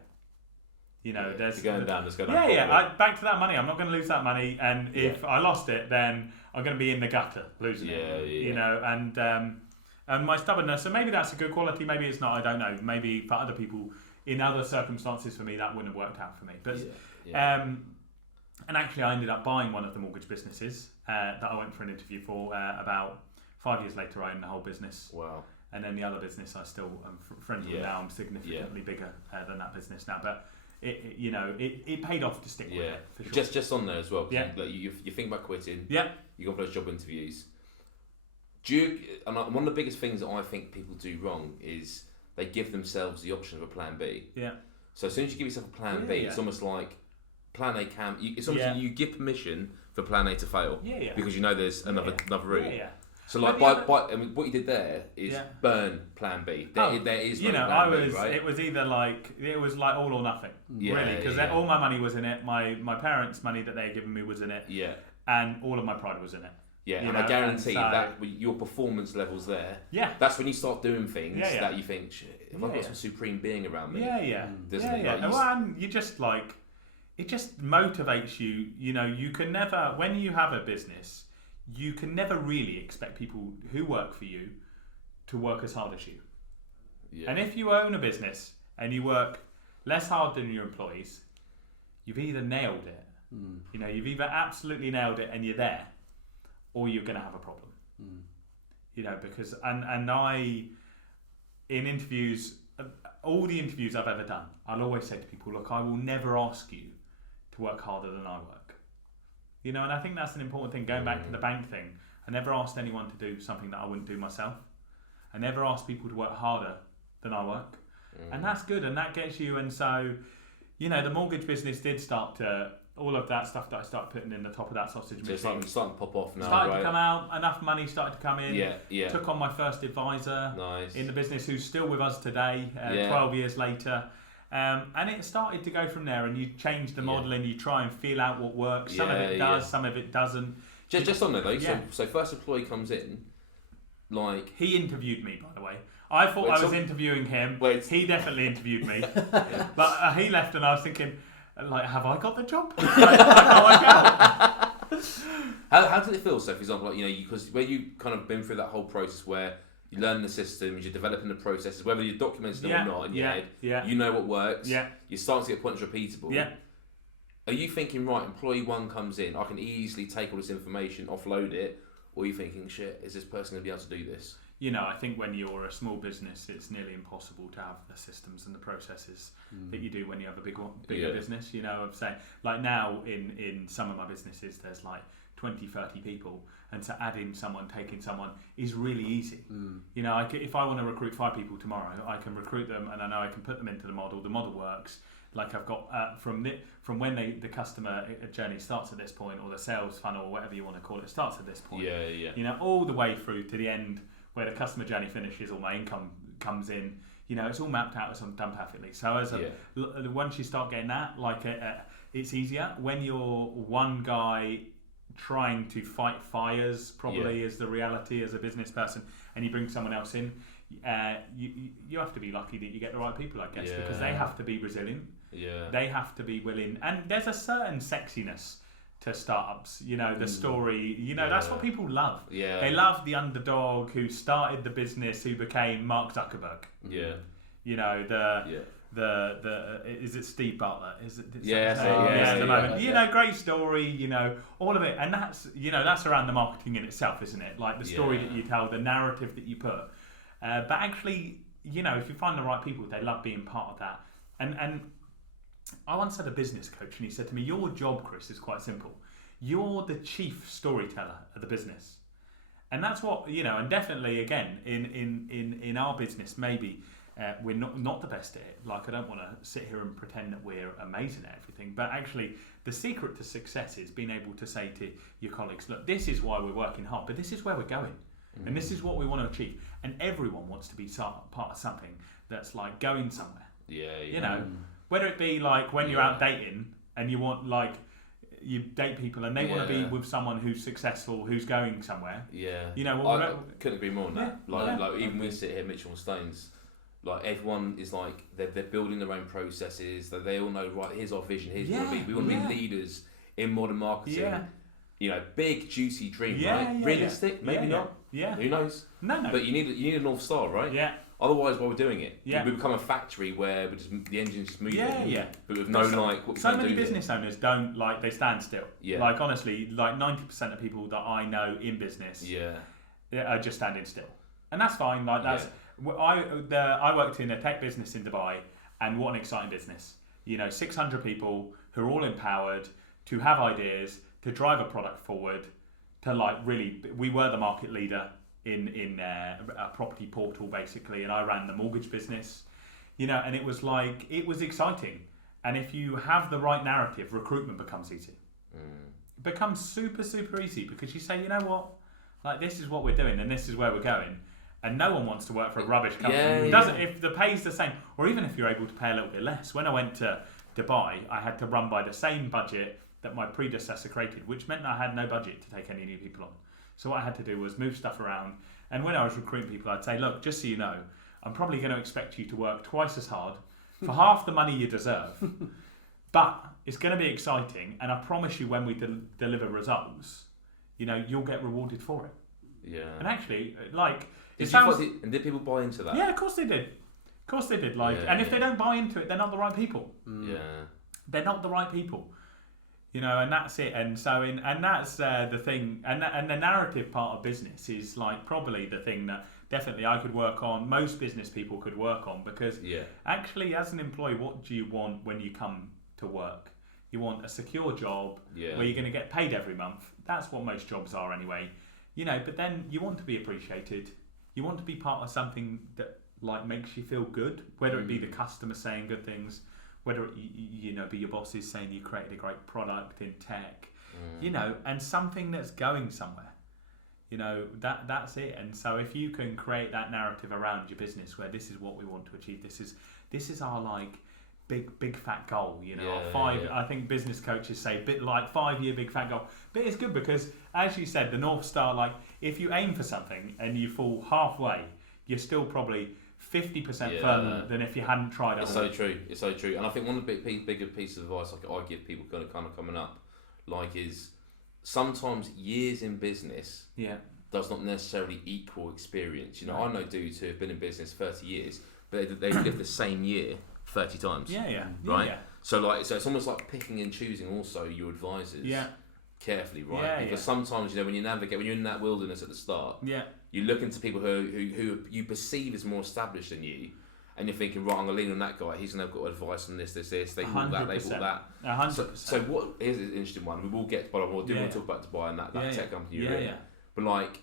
There's going down. There's going down. Back to that money. I'm not going to lose that money, and if I lost it, then I'm going to be in the gutter losing it. And my stubbornness. And maybe that's a good quality. Maybe it's not. I don't know. Maybe for other people, in other circumstances, for me, that wouldn't have worked out for me. But and actually, I ended up buying one of the mortgage businesses that I went for an interview for. About 5 years later, I owned the whole business. Wow. And then the other business, I still am friends with now. I'm significantly bigger than that business now. But it paid off to stick with it. For sure. Just on there as well. Yeah. Like you think about quitting. Yeah. You go for those job interviews. and one of the biggest things that I think people do wrong is they give themselves the option of a plan B. Yeah. So as soon as you give yourself a plan B, it's almost like plan A can. It's almost like you give permission for plan A to fail. Yeah. Because you know there's another route. Yeah. So like I mean, what you did there is burn plan B. There is no plan B, right? It was either like all or nothing, really, because all my money was in it. My parents' money that they had given me was in it. Yeah. And all of my pride was in it. Yeah, and I guarantee that your performance levels there. Yeah. That's when you start doing things that you think, shit, if I've got some supreme being around me. And you just like, it just motivates you. You know, you can never, when you have a business, you can never really expect people who work for you to work as hard as you. Yeah. And if you own a business and you work less hard than your employees, you've either nailed it. You know, you've either absolutely nailed it and you're there, or you're going to have a problem. You know, because and I, in interviews, all the interviews I've ever done, I'll always say to people, look, I will never ask you to work harder than I work. You know, and I think that's an important thing. Going back to the bank thing, I never asked anyone to do something that I wouldn't do myself. I never asked people to work harder than I work. And that's good, and that gets you. And so, you know, the mortgage business did start to, all of that stuff that I started putting in the top of that sausage machine. So it's starting to pop off now, started to come out, enough money started to come in. Yeah. Took on my first advisor in the business who's still with us today, 12 years later. And it started to go from there, and you change the model and you try and feel out what works. Some of it does, some of it doesn't. Just on there though, so first employee comes in, like... He interviewed me, by the way. I thought I was interviewing him. He definitely interviewed me. But he left and I was thinking, like, have I got the job? How did it feel? So, for example, like, you know, because where you kind of been through that whole process where you learn the systems, you're developing the processes, whether you're documenting them or not in your head, you know what works, you're starting to get points repeatable. Are you thinking, right, employee one comes in, I can easily take all this information, offload it, or are you thinking, shit, is this person going to be able to do this? You know, I think when you're a small business, it's nearly impossible to have the systems and the processes that you do when you have a bigger business. You know, I'm saying, like now in some of my businesses, there's like 20, 30 people, and to add in someone, taking someone is really easy. You know, if I want to recruit 5 people tomorrow, I can recruit them, and I know I can put them into the model. The model works. Like I've got from when the customer journey starts at this point, or the sales funnel, or whatever you want to call it, starts at this point. You know, all the way through to the end where the customer journey finishes, or my income comes in. You know, it's all mapped out, it's done perfectly. So once you start getting that, like it's easier. When you're one guy trying to fight fires, probably is the reality as a business person, and you bring someone else in, you have to be lucky that you get the right people, I guess, because they have to be resilient. They have to be willing, and there's a certain sexiness to startups. You know, the story. You know, that's what people love. They love the underdog who started the business, who became Mark Zuckerberg. You know, the is it Steve Butler? Is it? At the moment. You know, great story. You know, all of it, and that's around the marketing in itself, isn't it? Like the story that you tell, the narrative that you put. But actually, you know, if you find the right people, they love being part of that. And I once had a business coach, and he said to me, "Your job, Chris, is quite simple. You're the chief storyteller of the business." And that's what, you know, and definitely again in our business, maybe we're not the best at it. Like, I don't want to sit here and pretend that we're amazing at everything, but actually the secret to success is being able to say to your colleagues, look, this is why we're working hard, but this is where we're going. And this is what we want to achieve. And everyone wants to be part of something that's like going somewhere. You know, whether it be like when you're out dating and you want, like, you date people and they want to be with someone who's successful, who's going somewhere. You know, I couldn't agree more on that. Like even we sit here, Mitchell and Stones, like everyone is like they're building their own processes. That they all know, right, here's our vision. Here's what we want to be leaders in modern marketing. You know, big juicy dream, right? Realistic, maybe not. Who knows? No. But you need a North Star, right? Otherwise, why we're doing it? We become a factory where the engine's just moving. But with no like. What so many business owners don't, like, they stand still. Like, honestly, like 90% of people that I know in business, are just standing still, and that's fine. Like that's I worked in a tech business in Dubai, and what an exciting business! You know, 600 people who are all empowered to have ideas, to drive a product forward, to like really, we were the market leader in a property portal basically, and I ran the mortgage business, and it was exciting. And if you have the right narrative, recruitment becomes easy. It becomes super, super easy because you say, you know what, like this is what we're doing and this is where we're going. And no one wants to work for a rubbish company. If the pay's the same, or even if you're able to pay a little bit less. When I went to Dubai, I had to run by the same budget that my predecessor created, which meant I had no budget to take any new people on. So what I had to do was move stuff around. And when I was recruiting people, I'd say, look, just so you know, I'm probably going to expect you to work twice as hard for half the money you deserve. But it's going to be exciting. And I promise you, when we deliver results, you'll get rewarded for it. Yeah. And actually, and did people buy into that? Yeah, of course they did. Of course they did. If they don't buy into it, they're not the right people. Yeah. They're not the right people. And that's it. And so, and that's the thing. And the narrative part of business is probably the thing that definitely I could work on. Most business people could work on, because actually, as an employee, what do you want when you come to work? You want a secure job where you're going to get paid every month. That's what most jobs are anyway. But then you want to be appreciated. You want to be part of something that makes you feel good, whether it be the customer saying good things, whether it, be your bosses saying you created a great product in tech, and something that's going somewhere. That's it. And so if you can create that narrative around your business where this is what we want to achieve, this is our big fat goal, I think business coaches say bit 5-year big fat goal. But it's good because, as you said, the North Star, if you aim for something and you fall halfway, you're still probably 50% further than if you hadn't tried it. It's so true. And I think one of the bigger pieces of advice I give people kind of coming up, is sometimes years in business does not necessarily equal experience. I know dudes who have been in business 30 years, but they live the same year 30 times. Right? Yeah. So it's almost like picking and choosing also your advisors carefully, right? Because sometimes, when you navigate, when you're in that wilderness at the start, you look into people who you perceive as more established than you, and you're thinking, right, I'm going to lean on that guy. He's going to have got advice on this. They bought that, they bought that. 100%. So what? Here's an interesting one. We will get to Dubai. We want to talk about Dubai and that tech company you're in. But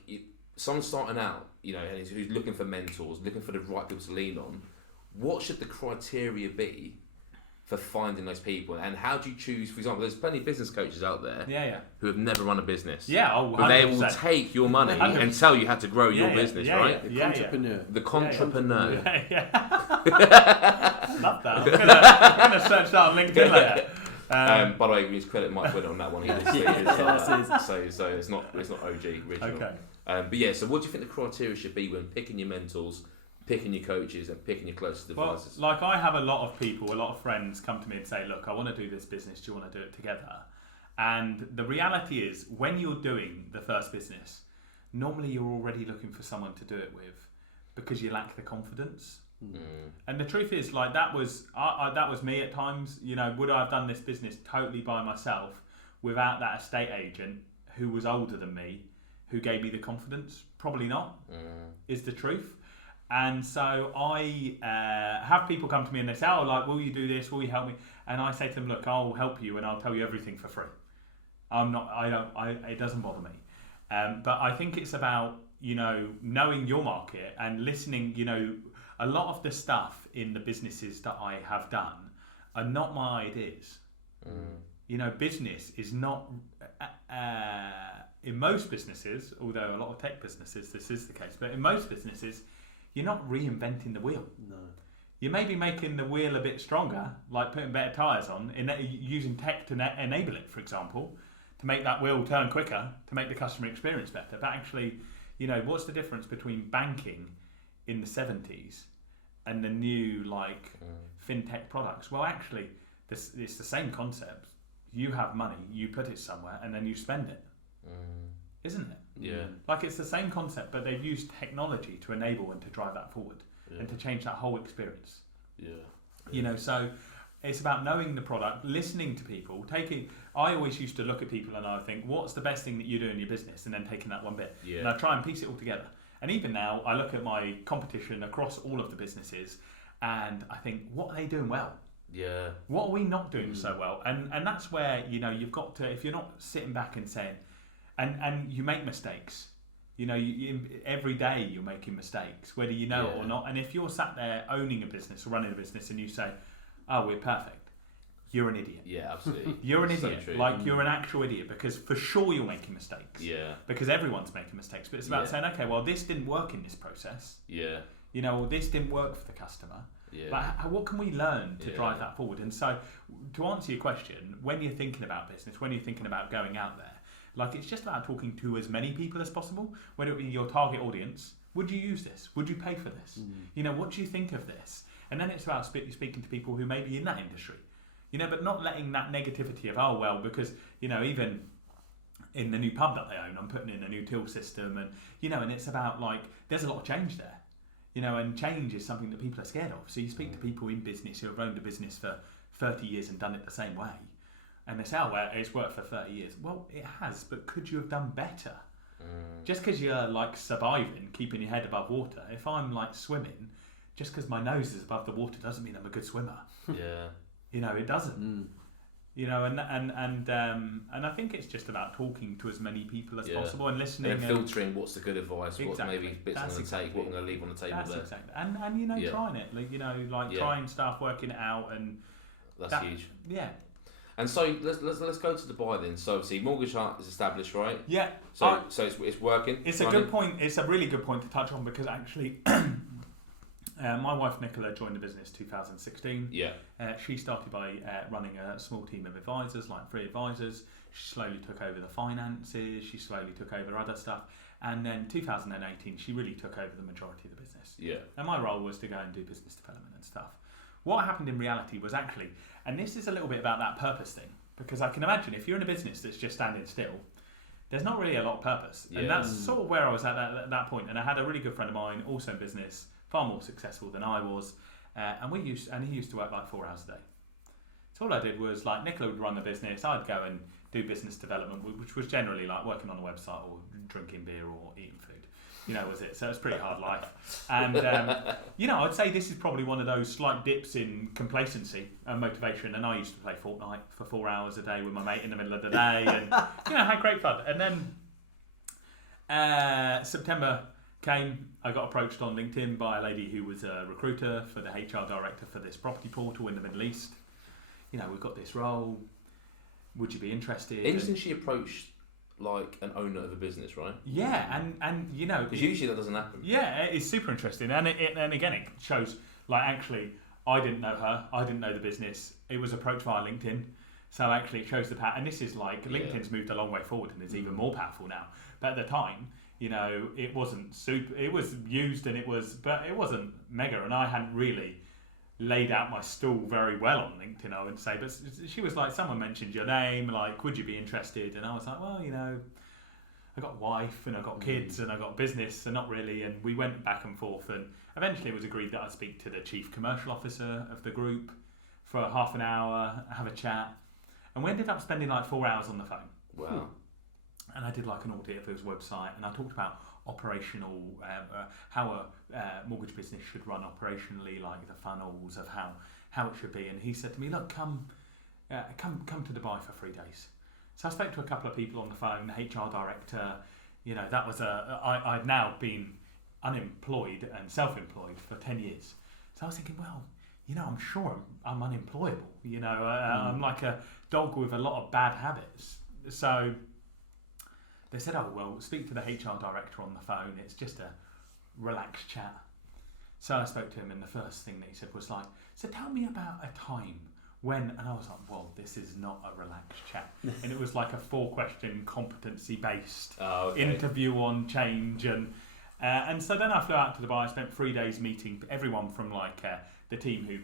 someone starting out, and who's looking for mentors, looking for the right people to lean on. What should the criteria be for finding those people, and how do you choose? For example, there's plenty of business coaches out there who have never run a business. But they will take your money 100%. And tell you how to grow your business, right? The entrepreneur. The entrepreneur. Love that. I'm going to search that on LinkedIn later. By the way, we need to credit Mike Winner on that one. So it's not OG original. Okay. So what do you think the criteria should be when picking your mentors, picking your coaches, and picking your closest advisors? I have a lot of friends come to me and say, look, I want to do this business, do you want to do it together? And the reality is, when you're doing the first business, normally you're already looking for someone to do it with because you lack the confidence. And the truth is, that was me at times. Would I have done this business totally by myself without that estate agent who was older than me, who gave me the confidence? Probably not, is the truth. And so I have people come to me and they say, will you do this? Will you help me? And I say to them, look, I'll help you and I'll tell you everything for free. It doesn't bother me. But I think it's about, knowing your market and listening. A lot of the stuff in the businesses that I have done are not my ideas. Business is not, in most businesses, although a lot of tech businesses, this is the case, but in most businesses, you're not reinventing the wheel. No. You may be making the wheel a bit stronger, like putting better tyres on, using tech to enable it, for example, to make that wheel turn quicker, to make the customer experience better. But actually, what's the difference between banking in the 70s and the new fintech products? Well, actually, it's the same concept. You have money, you put it somewhere, and then you spend it. Isn't it? Yeah. It's the same concept, but they've used technology to enable and to drive that forward and to change that whole experience. So it's about knowing the product, listening to people, I always used to look at people and I would think, what's the best thing that you do in your business? And then taking that one bit. And I try and piece it all together. And even now, I look at my competition across all of the businesses and I think, what are they doing well? Yeah. What are we not doing so well? And that's where, you've got to, if you're not sitting back and saying, and you make mistakes, every day you're making mistakes, whether you know it or not. And if you're sat there owning a business or running a business and you say, "Oh, we're perfect," you're an idiot. Yeah, absolutely. You're an idiot. You're an actual idiot, because for sure you're making mistakes. Yeah. Because everyone's making mistakes. But it's about saying, okay, well, this didn't work in this process. Yeah. This didn't work for the customer. Yeah. But what can we learn to drive that forward? And so, to answer your question, when you're thinking about business, when you're thinking about going out there, it's just about talking to as many people as possible, whether it be your target audience. Would you use this? Would you pay for this? What do you think of this? And then it's about speaking to people who may be in that industry, but not letting that negativity of, oh, well, because, even in the new pub that they own, I'm putting in a new till system, and, and it's about, there's a lot of change there, and change is something that people are scared of. So you speak to people in business who have owned a business for 30 years and done it the same way, and they say, oh, well, it's worked for 30 years. Well, it has, but could you have done better? Just because you're surviving, keeping your head above water, if I'm swimming, just because my nose is above the water doesn't mean I'm a good swimmer. Yeah. It doesn't. And I think it's just about talking to as many people as possible and listening and filtering what's the good advice, what's maybe bits I'm going to take, what I'm going to leave on the table there. Exactly. And trying it, trying stuff, working it out, and that's huge. Yeah. And so let's go to Dubai then. So obviously Mortgage Hut is established, right? Yeah. So it's working. It's running. A good point. It's a really good point to touch on, because actually, my wife Nicola joined the business 2016. Yeah. She started by running a small team of advisors, 3 advisors. She slowly took over the finances. She slowly took over other stuff. And then 2018, she really took over the majority of the business. Yeah. And my role was to go and do business development and stuff. What happened in reality was actually, and this is a little bit about that purpose thing, because I can imagine if you're in a business that's just standing still, there's not really a lot of purpose. Yeah. And that's sort of where I was at that point. And I had a really good friend of mine, also in business, far more successful than I was, and he used to work 4 hours a day. So all I did was, Nicola would run the business, I'd go and do business development, which was generally working on a website or drinking beer or eating food. Was it? So it's a pretty hard life. And, I'd say this is probably one of those slight dips in complacency and motivation. And I used to play Fortnite for 4 hours a day with my mate in the middle of the day, and, had great fun. And then September came, I got approached on LinkedIn by a lady who was a recruiter for the HR director for this property portal in the Middle East. We've got this role. Would you be interested? Interesting, she approached an owner of a business, right? Yeah, and because usually that doesn't happen. Yeah, it's super interesting, and again it shows actually I didn't know her, I didn't know the business. It was approached via LinkedIn, so actually it shows the power. And this is LinkedIn's moved a long way forward and is even more powerful now. But at the time, it wasn't super. It was used but it wasn't mega, and I hadn't really laid out my stall very well on LinkedIn, I would say. But she was someone mentioned your name, would you be interested? And I was well, I got a wife and I got kids and I got business, and not really. And we went back and forth, and eventually it was agreed that I'd speak to the chief commercial officer of the group for half an hour, have a chat, and we ended up spending 4 hours on the phone. Wow. And I did an audit of his website, and I talked about operational, how a mortgage business should run operationally, the funnels of how it should be. And he said to me, look, come to Dubai for 3 days. So I spoke to a couple of people on the phone, the HR director. That was I'd now been unemployed and self-employed for 10 years. So I was thinking, well, I'm sure I'm unemployable. I'm like a dog with a lot of bad habits. So they said, oh, well, speak to the HR director on the phone. It's just a relaxed chat. So I spoke to him, and the first thing that he said was so tell me about a time when, and I was like, well, this is not a relaxed chat. And it was a 4-question competency-based interview on change. And so then I flew out to Dubai. I spent 3 days meeting everyone from the team who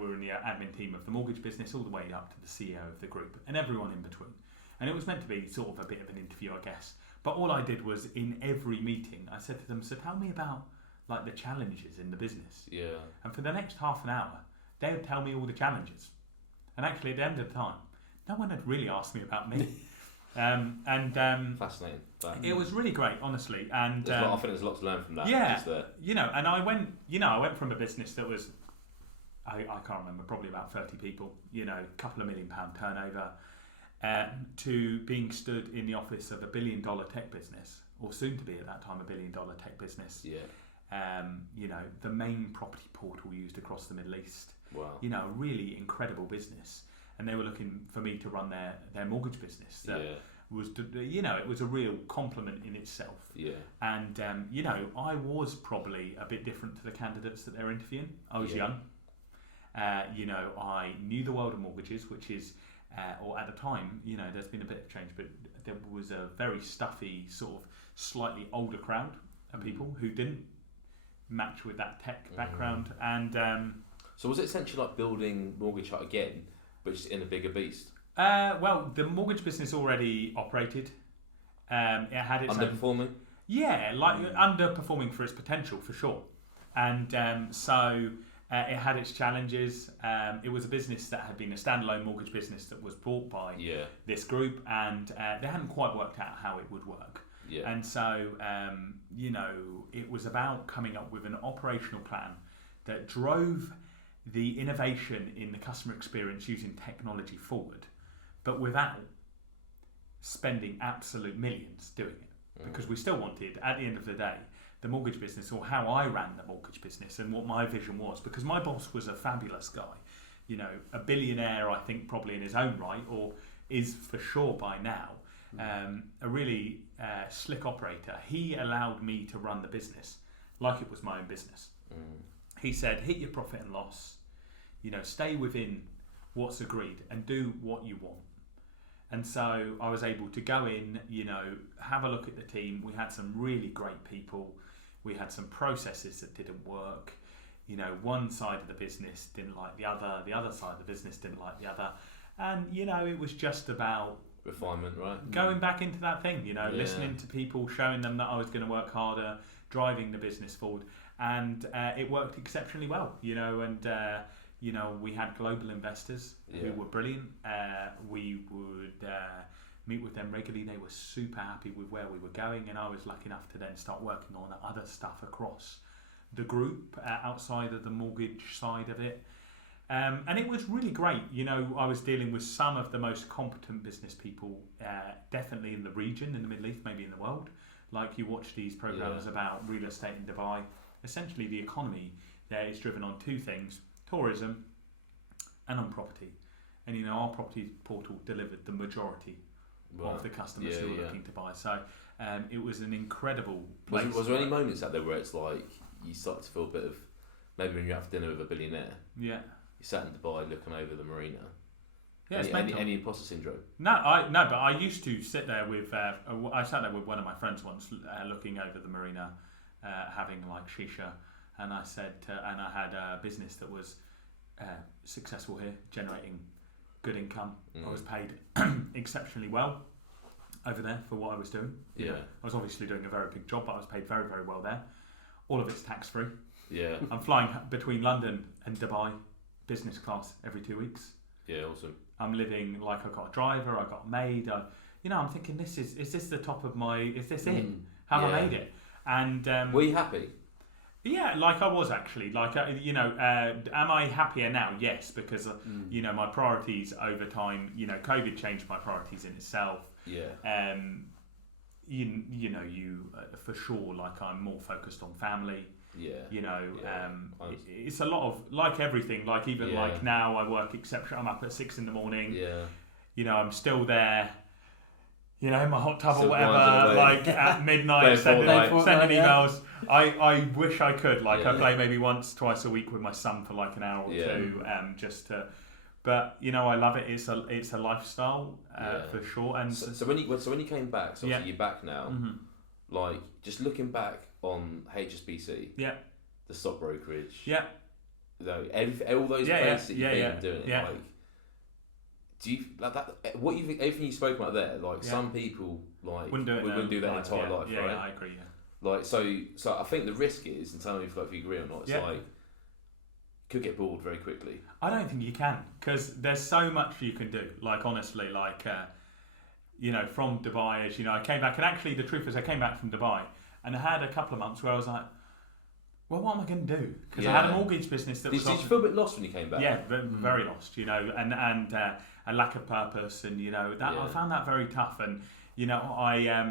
were in the admin team of the mortgage business all the way up to the CEO of the group and everyone in between. And it was meant to be sort of a bit of an interview, I guess. But all I did was, in every meeting, I said to them, so tell me about the challenges in the business. Yeah. And for the next half an hour, they would tell me all the challenges. And actually, at the end of the time, no one had really asked me about me. Fascinating. It was really great, honestly. And I think there's a lot to learn from that. Yeah. And I went from a business that was, I can't remember, probably about 30 people, a couple of £1 million turnover, to being stood in the office of $1 billion tech business or soon to be at that time, $1 billion tech business. Yeah. You know, the main property portal used across the Middle East. Wow. You know, a really incredible business. And they were looking for me to run their mortgage business. That was, you know, it was a real compliment in itself. Yeah. And, you know, I was probably a bit different to the candidates that they were interviewing. I was young. You know, I knew the world of mortgages, which is, or at the time, you know, there's been a bit of change, but there was a very stuffy, sort of slightly older crowd of people who didn't match with that tech background. And so was it essentially like building Mortgage Hut again, but just in a bigger beast? Well, the mortgage business already operated. It had its underperforming. Underperforming for its potential, for sure. And so it had its challenges. It was a business that had been a standalone mortgage business that was bought by this group, and they hadn't quite worked out how it would work. Yeah. And so, you know, it was about coming up with an operational plan that drove the innovation in the customer experience using technology forward, but without spending absolute millions doing it. Because we still wanted, at the end of the day, the mortgage business, or how I ran the mortgage business and what my vision was, because my boss was a fabulous guy, you know, a billionaire, I think, probably in his own right, or is for sure by now, a really slick operator. He allowed me to run the business like it was my own business. He said, hit your profit and loss, you know, stay within what's agreed and do what you want. And so I was able to go in, you know, have a look at the team. We had some really great people. We had some processes that didn't work. You know, one side of the business didn't like the other side of the business didn't like the other. And, you know, it was just about refinement, right? Going back into that thing, you know, listening to people, showing them that I was going to work harder, driving the business forward. And it worked exceptionally well, you know, and, you know, we had global investors who were brilliant. We would meet with them regularly. They were super happy with where we were going, and I was lucky enough to then start working on other stuff across the group outside of the mortgage side of it. And it was really great. You know, I was dealing with some of the most competent business people, definitely in the region, in the Middle East, maybe in the world. Like you watch these programs about real estate in Dubai. Essentially, the economy there is driven on two things: tourism and on property. And, you know, our property portal delivered the majority of the customers who were looking to buy. So it was an incredible place. Was there any moments out there where it's like you start to feel a bit of, maybe when you're out for dinner with a billionaire, you sat in Dubai looking over the marina, any imposter syndrome? No, but I used to sit there with, I sat there with one of my friends once looking over the marina, having like shisha, and I said, and I had a business that was successful here, generating good income. I was paid exceptionally well over there for what I was doing. You know, I was obviously doing a very big job, but I was paid very, very well there. All of it's tax-free. Yeah. I'm flying between London and Dubai, business class, every 2 weeks. Yeah, awesome. I'm living like I've got a driver, I've got a maid. You know, I'm thinking, is this the top of my, is this it? Have I made it? And were you happy? Yeah, like I was actually. Like, you know, am I happier now? Yes, because, you know, my priorities over time, you know, COVID changed my priorities in itself. Yeah. You know, for sure, like I'm more focused on family. Yeah. You know, it's a lot of, like everything, like even like now I work exceptional. I'm up at 6 a.m. Yeah. You know, I'm still there. You know, in my hot tub or whatever, like at midnight, sending emails. I wish I could. Like, I play maybe once, twice a week with my son for like an hour or two, just to. But you know, I love it. It's a lifestyle for sure. And so when you came back, so obviously you're back now. Like, just looking back on HSBC, the stock brokerage, all those places that you've been doing it, like. Do you like that? What you think? Everything you spoke about there, like some people like wouldn't do that entire life, right? Yeah, I agree. Yeah. Like so I think the risk is, and tell me if you agree or not. It's like could get bored very quickly. I don't think you can, because there's so much you can do. Like honestly, like you know, from Dubai, as you know, I came back, and actually the truth is, I came back from Dubai, and I had a couple of months where I was like, well, what am I going to do? Because I had a mortgage business that was. Did you feel a bit lost when you came back? Yeah, very lost. You know, and a lack of purpose, and you know that I found that very tough. And you know, I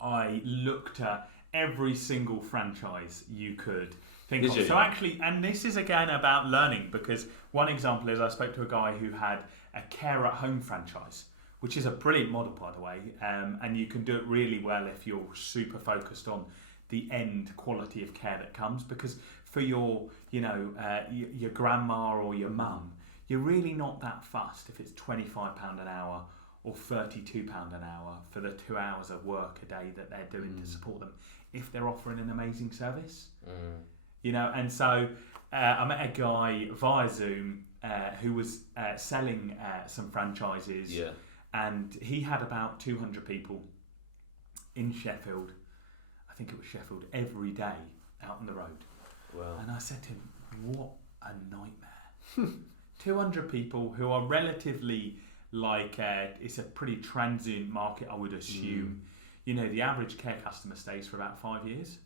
I looked at every single franchise you could think of. You? So actually, and this is again about learning, because one example is I spoke to a guy who had a care at home franchise, which is a brilliant model, by the way, and you can do it really well if you're super focused on the end quality of care that comes. Because for your, your grandma or your mum, you're really not that fussed if it's £25 an hour or £32 an hour for the 2 hours of work a day that they're doing to support them, if they're offering an amazing service. And so I met a guy via Zoom who was selling some franchises, and he had about 200 people in Sheffield, I think it was Sheffield, every day out on the road. Wow. And I said to him, what a nightmare. 200 people who are relatively it's a pretty transient market, I would assume. The average care customer stays for about 5 years.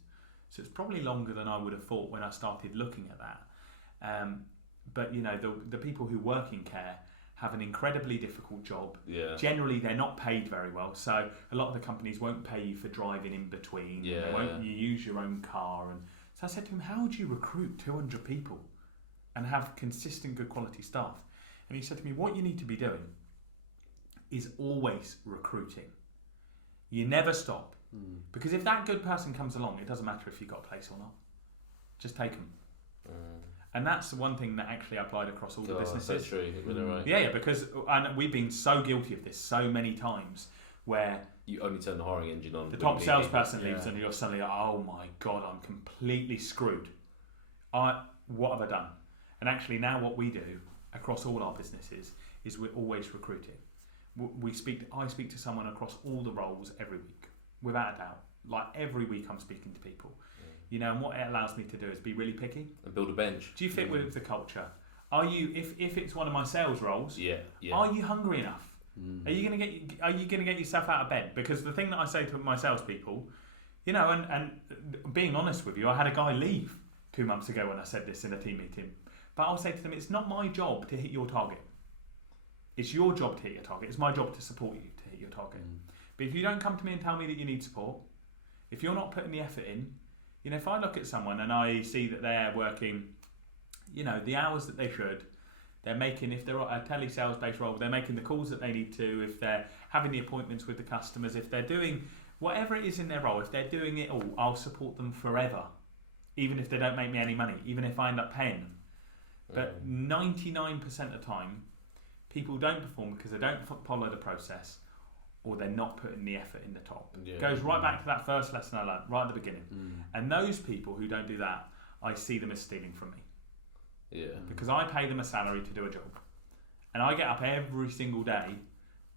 So it's probably longer than I would have thought when I started looking at that. But the people who work in care have an incredibly difficult job. Yeah. Generally, they're not paid very well. So a lot of the companies won't pay you for driving in between. Yeah. They won't. You use your own car. And so I said to him, how would you recruit 200 people and have consistent, good quality staff? And he said to me, what you need to be doing is always recruiting. You never stop. Because if that good person comes along, it doesn't matter if you got a place or not. Just take them. And that's the one thing that actually applied across all the businesses. That's so true. Really right. Yeah, because and we've been so guilty of this so many times, where you only turn the hiring engine on. The top salesperson leaves, and you're suddenly like, oh my god, I'm completely screwed. What have I done? And actually, now what we do across all our businesses is we're always recruiting. I speak to someone across all the roles every week, without a doubt. Like every week, I'm speaking to people. And what it allows me to do is be really picky and build a bench. Do you fit with the culture? Are you, if it's one of my sales roles? Are you hungry enough? Are you gonna get yourself out of bed? Because the thing that I say to my salespeople, and being honest with you, I had a guy leave 2 months ago when I said this in a team meeting. But I'll say to them, it's not my job to hit your target. It's your job to hit your target. It's my job to support you to hit your target. But if you don't come to me and tell me that you need support, if you're not putting the effort in, if I look at someone and I see that they're working, the hours that they should, they're making, if they're a telesales based role, they're making the calls that they need to, if they're having the appointments with the customers, if they're doing whatever it is in their role, if they're doing it all, I'll support them forever. Even if they don't make me any money, even if I end up paying them. But 99% of the time, people don't perform because they don't follow the process, or they're not putting the effort in the top. It goes right back to that first lesson I learned right at the beginning. And those people who don't do that, I see them as stealing from me. Because I pay them a salary to do a job. And I get up every single day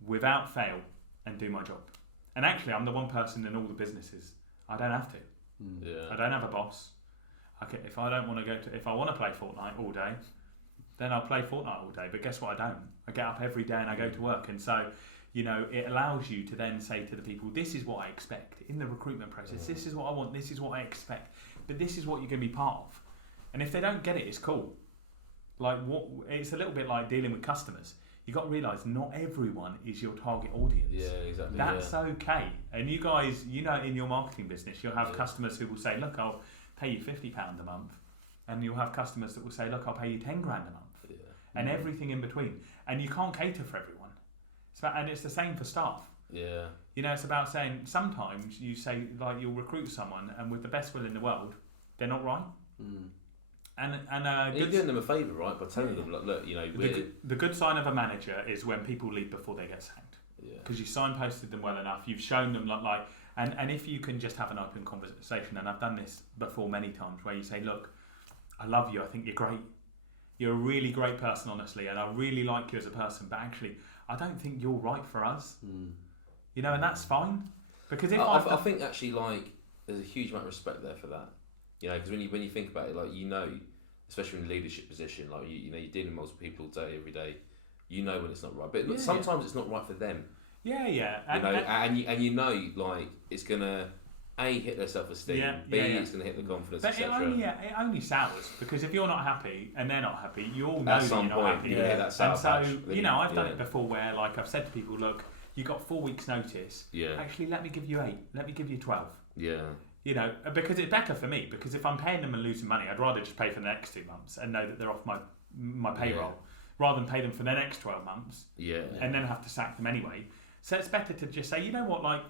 without fail and do my job. And actually, I'm the one person in all the businesses. I don't have to. I don't have a boss. If I don't want to if I want to play Fortnite all day, then I'll play Fortnite all day. But guess what? I don't. I get up every day and I go to work. And so, it allows you to then say to the people, this is what I expect in the recruitment process. This is what I want. This is what I expect. But this is what you're going to be part of. And if they don't get it, it's cool. It's a little bit like dealing with customers. You've got to realise not everyone is your target audience. Yeah, exactly. That's okay. And you guys, in your marketing business, you'll have customers who will say, look, I'll pay you £50 a month. And you'll have customers that will say, look, I'll pay you 10 grand a month. And everything in between. And you can't cater for everyone. And it's the same for staff. It's about saying, sometimes you say, you'll recruit someone and with the best will in the world, they're not right. You're doing them a favour, right, by telling them, look, the good sign of a manager is when people leave before they get sacked. Because you signposted them well enough, you've shown them, and if you can just have an open conversation, and I've done this before many times, where you say, look, I love you, I think you're great. You're a really great person, honestly, and I really like you as a person, but actually, I don't think you're right for us. And that's fine. Because if I think actually, there's a huge amount of respect there for that. Because when you think about it, especially in a leadership position, you're dealing with multiple people every day, when it's not right. But sometimes it's not right for them. And it's gonna hit their self-esteem. It's gonna hit the confidence. But it only sours, because if you're not happy and they're not happy, you all know at that some you're not point, happy. That sour and so patch, I've done it before, where I've said to people, look, you got 4 weeks notice. Yeah. Actually, let me give you 8. Let me give you 12. Yeah. You know, because it's better for me. Because if I'm paying them and losing money, I'd rather just pay for the next 2 months and know that they're off my payroll, rather than pay them for the next 12 months. Yeah. And then have to sack them anyway. So it's better to just say, you know what, like,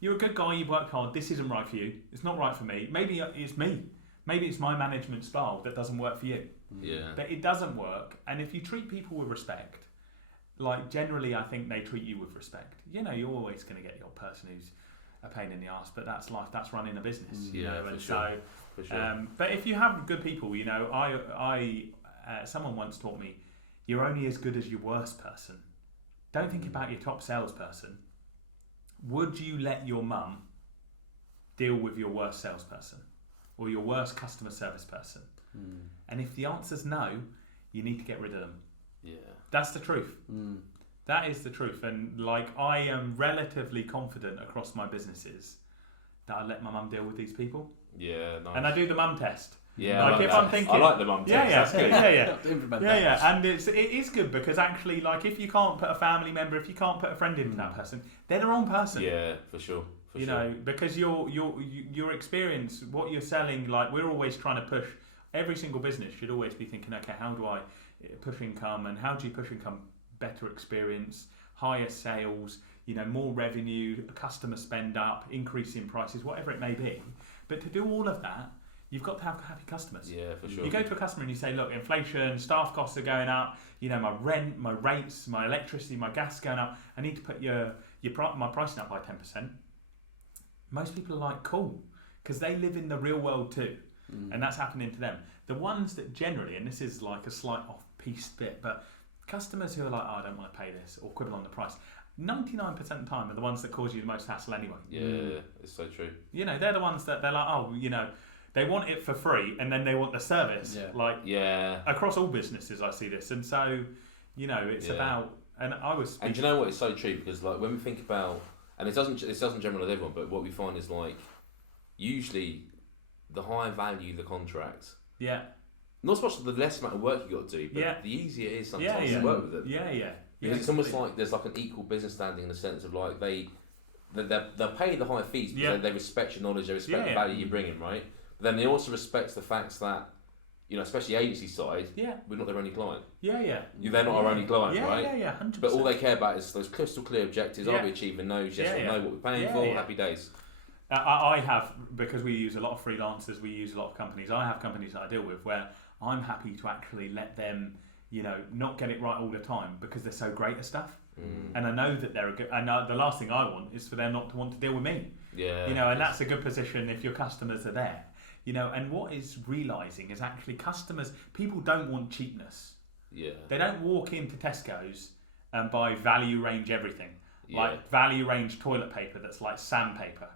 you're a good guy, you worked hard, this isn't right for you, it's not right for me. Maybe it's me. Maybe it's my management style that doesn't work for you. Yeah. But it doesn't work. And if you treat people with respect, like generally I think they treat you with respect. You know, you're always going to get your person who's a pain in the arse, but that's life, that's running a business. You know? And sure. For sure. But if you have good people, you know, I someone once taught me, you're only as good as your worst person. Don't think about your top salesperson. Would you let your mum deal with your worst salesperson or your worst customer service person? And if the answer's no, you need to get rid of them. Yeah. That's the truth. That is the truth. And like, I am relatively confident across my businesses that I let my mum deal with these people. Yeah, nice. And I do the mum test. Yeah, like I like if that. I'm thinking, I like the mum test. That's good. Yeah. And it is good because actually, like, if you can't put a family member, if you can't put a friend into that person, they're the wrong person. Yeah, for sure. You know, because your experience, what you're selling, like, we're always trying to push. Every single business should always be thinking, okay, how do I push income, and how do you push income? Better experience, higher sales, you know, more revenue, customer spend up, increase in prices, whatever it may be. But to do all of that, you've got to have happy customers. Yeah, for sure. You go to a customer and you say, look, inflation, staff costs are going up, you know, my rent, my rates, my electricity, my gas going up. I need to put my pricing up by 10%. Most people are like, cool, because they live in the real world too. And that's happening to them. The ones that generally, and this is like a slight off-piste bit, but customers who are like, oh, I don't want to pay this, or quibble on the price, 99% of the time are the ones that cause you the most hassle anyway. Yeah, it's so true. You know, they're the ones that they're like, oh, you know, they want it for free and then they want the service. Across all businesses I see this. And so, you know, it's about, and I was... And do you know what, it's so true, because like when we think about, and it doesn't generalise everyone, but what we find is like, usually the higher value the contract, not so much the less amount of work you got to do, but the easier it is sometimes to work with it. Because it's almost like there's like an equal business standing in the sense of like they'll pay the higher fees because they respect your knowledge, they respect the value you're bringing, right? But then they also respect the fact that, you know, especially agency side, we're not their only client. They're not our only client, right? 100%. But all they care about is those crystal clear objectives. Are we achieving those? Yes or no? What we're paying for? Happy days. I have, because we use a lot of freelancers, we use a lot of companies. I have companies that I deal with where I'm happy to actually let them, you know, not get it right all the time because they're so great at stuff. And I know that they're a good, and the last thing I want is for them not to want to deal with me. You know, and that's a good position if your customers are there. You know, and what is realising is actually people don't want cheapness. They don't walk into Tesco's and buy value range everything. Like value range toilet paper that's like sandpaper.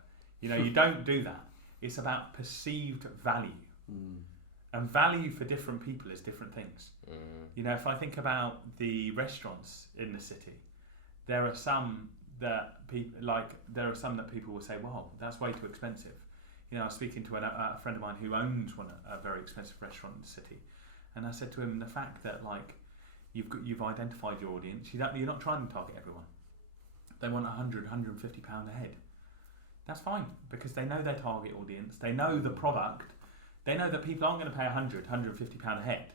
You know, you don't do that. It's about perceived value. And value for different people is different things. You know, if I think about the restaurants in the city, there are some that people will say, "Wow, that's way too expensive." You know, I was speaking to a friend of mine who owns a very expensive restaurant in the city, and I said to him, the fact that like you've identified your audience, you're not trying to target everyone. They want £100, £150 a head. That's fine, because they know their target audience, they know the product, they know that people aren't going to pay £100, £150 a head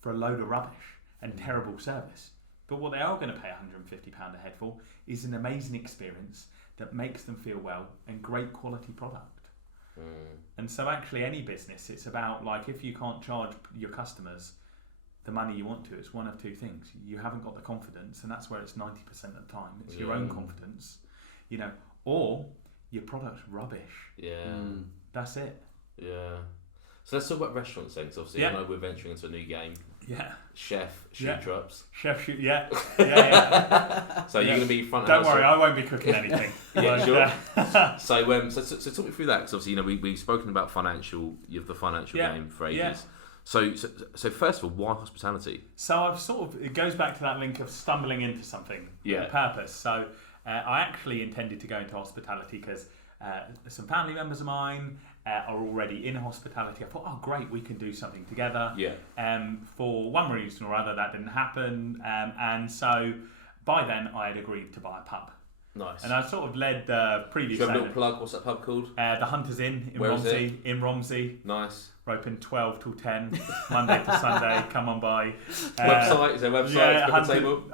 for a load of rubbish and terrible service. But what they are going to pay £150 a head for is an amazing experience that makes them feel well and great quality product. And so actually any business, it's about like, if you can't charge your customers the money you want to, it's one of two things. You haven't got the confidence, and that's where it's 90% of the time. It's your own confidence, you know, or your product's rubbish. That's it. So let's talk about restaurants then, because obviously I know we're venturing into a new game. Chef Schutrups. Chef Shoot. So you're going to be front. Don't worry, I won't be cooking anything. Sure. So talk me through that, because obviously, you know, we've spoken about the financial game for ages. So first of all, why hospitality? So it goes back to that link of stumbling into something with purpose. So I actually intended to go into hospitality because some family members of mine are already in hospitality. I thought, oh great, we can do something together. For one reason or other, that didn't happen. And so, by then I had agreed to buy a pub. Nice. And I sort of led the previous. Do you have a little plug? What's that pub called? The Hunters Inn in Where Romsey. is it? In Romsey. Nice. We're open 12 till 10, Monday to Sunday. Come on by. Website? Is there a website? Yeah,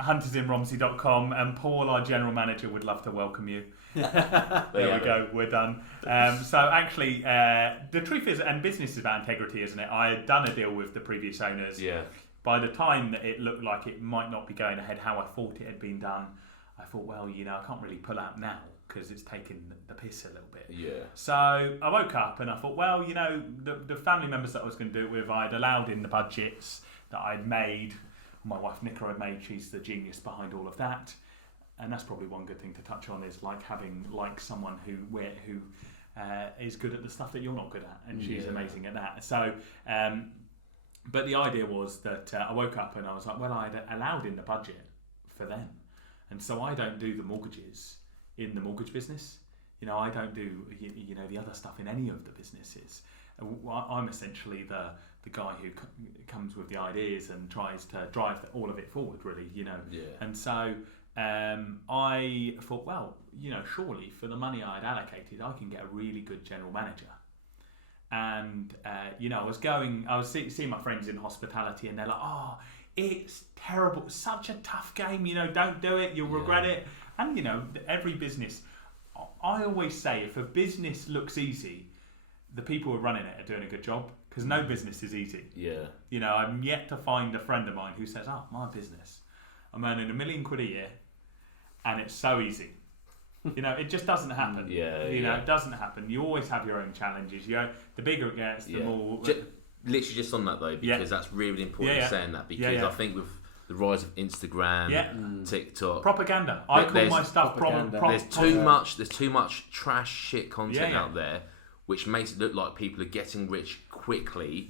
huntersinromsey.com. And Paul, our general manager, would love to welcome you. There we go. We're done. So actually, the truth is, and business is about integrity, isn't it? I had done a deal with the previous owners. Yeah. By the time that it looked like it might not be going ahead how I thought it had been done, I thought, well, I can't really pull out now because it's taken the piss a little bit. Yeah. So I woke up and I thought, well, the family members that I was going to do it with, I'd allowed in the budgets that I'd made. My wife Nicola had made. She's the genius behind all of that. And that's probably one good thing to touch on is having someone who is good at the stuff that you're not good at, and she's amazing at that. So, but the idea was that I woke up and I was like, well, I'd allowed in the budget for them, and so I don't do the mortgages in the mortgage business. I don't do the other stuff in any of the businesses. I'm essentially the guy who comes with the ideas and tries to drive all of it forward, really. And so. I thought, well, surely for the money I'd allocated, I can get a really good general manager. And I was seeing my friends in hospitality, and they're like, "Oh, it's terrible, such a tough game. Don't do it, you'll regret it." And every business, I always say, if a business looks easy, the people who are running it are doing a good job, because no business is easy. Yeah. I'm yet to find a friend of mine who says, "Oh, my business, I'm earning £1 million a year, and it's so easy." It just doesn't happen. It doesn't happen. You always have your own challenges. The bigger it gets, the more. Literally, just on that though, because that's really important saying that, because I think with the rise of Instagram, TikTok, propaganda. I call my stuff propaganda. There's too much trash shit content out there, which makes it look like people are getting rich quickly.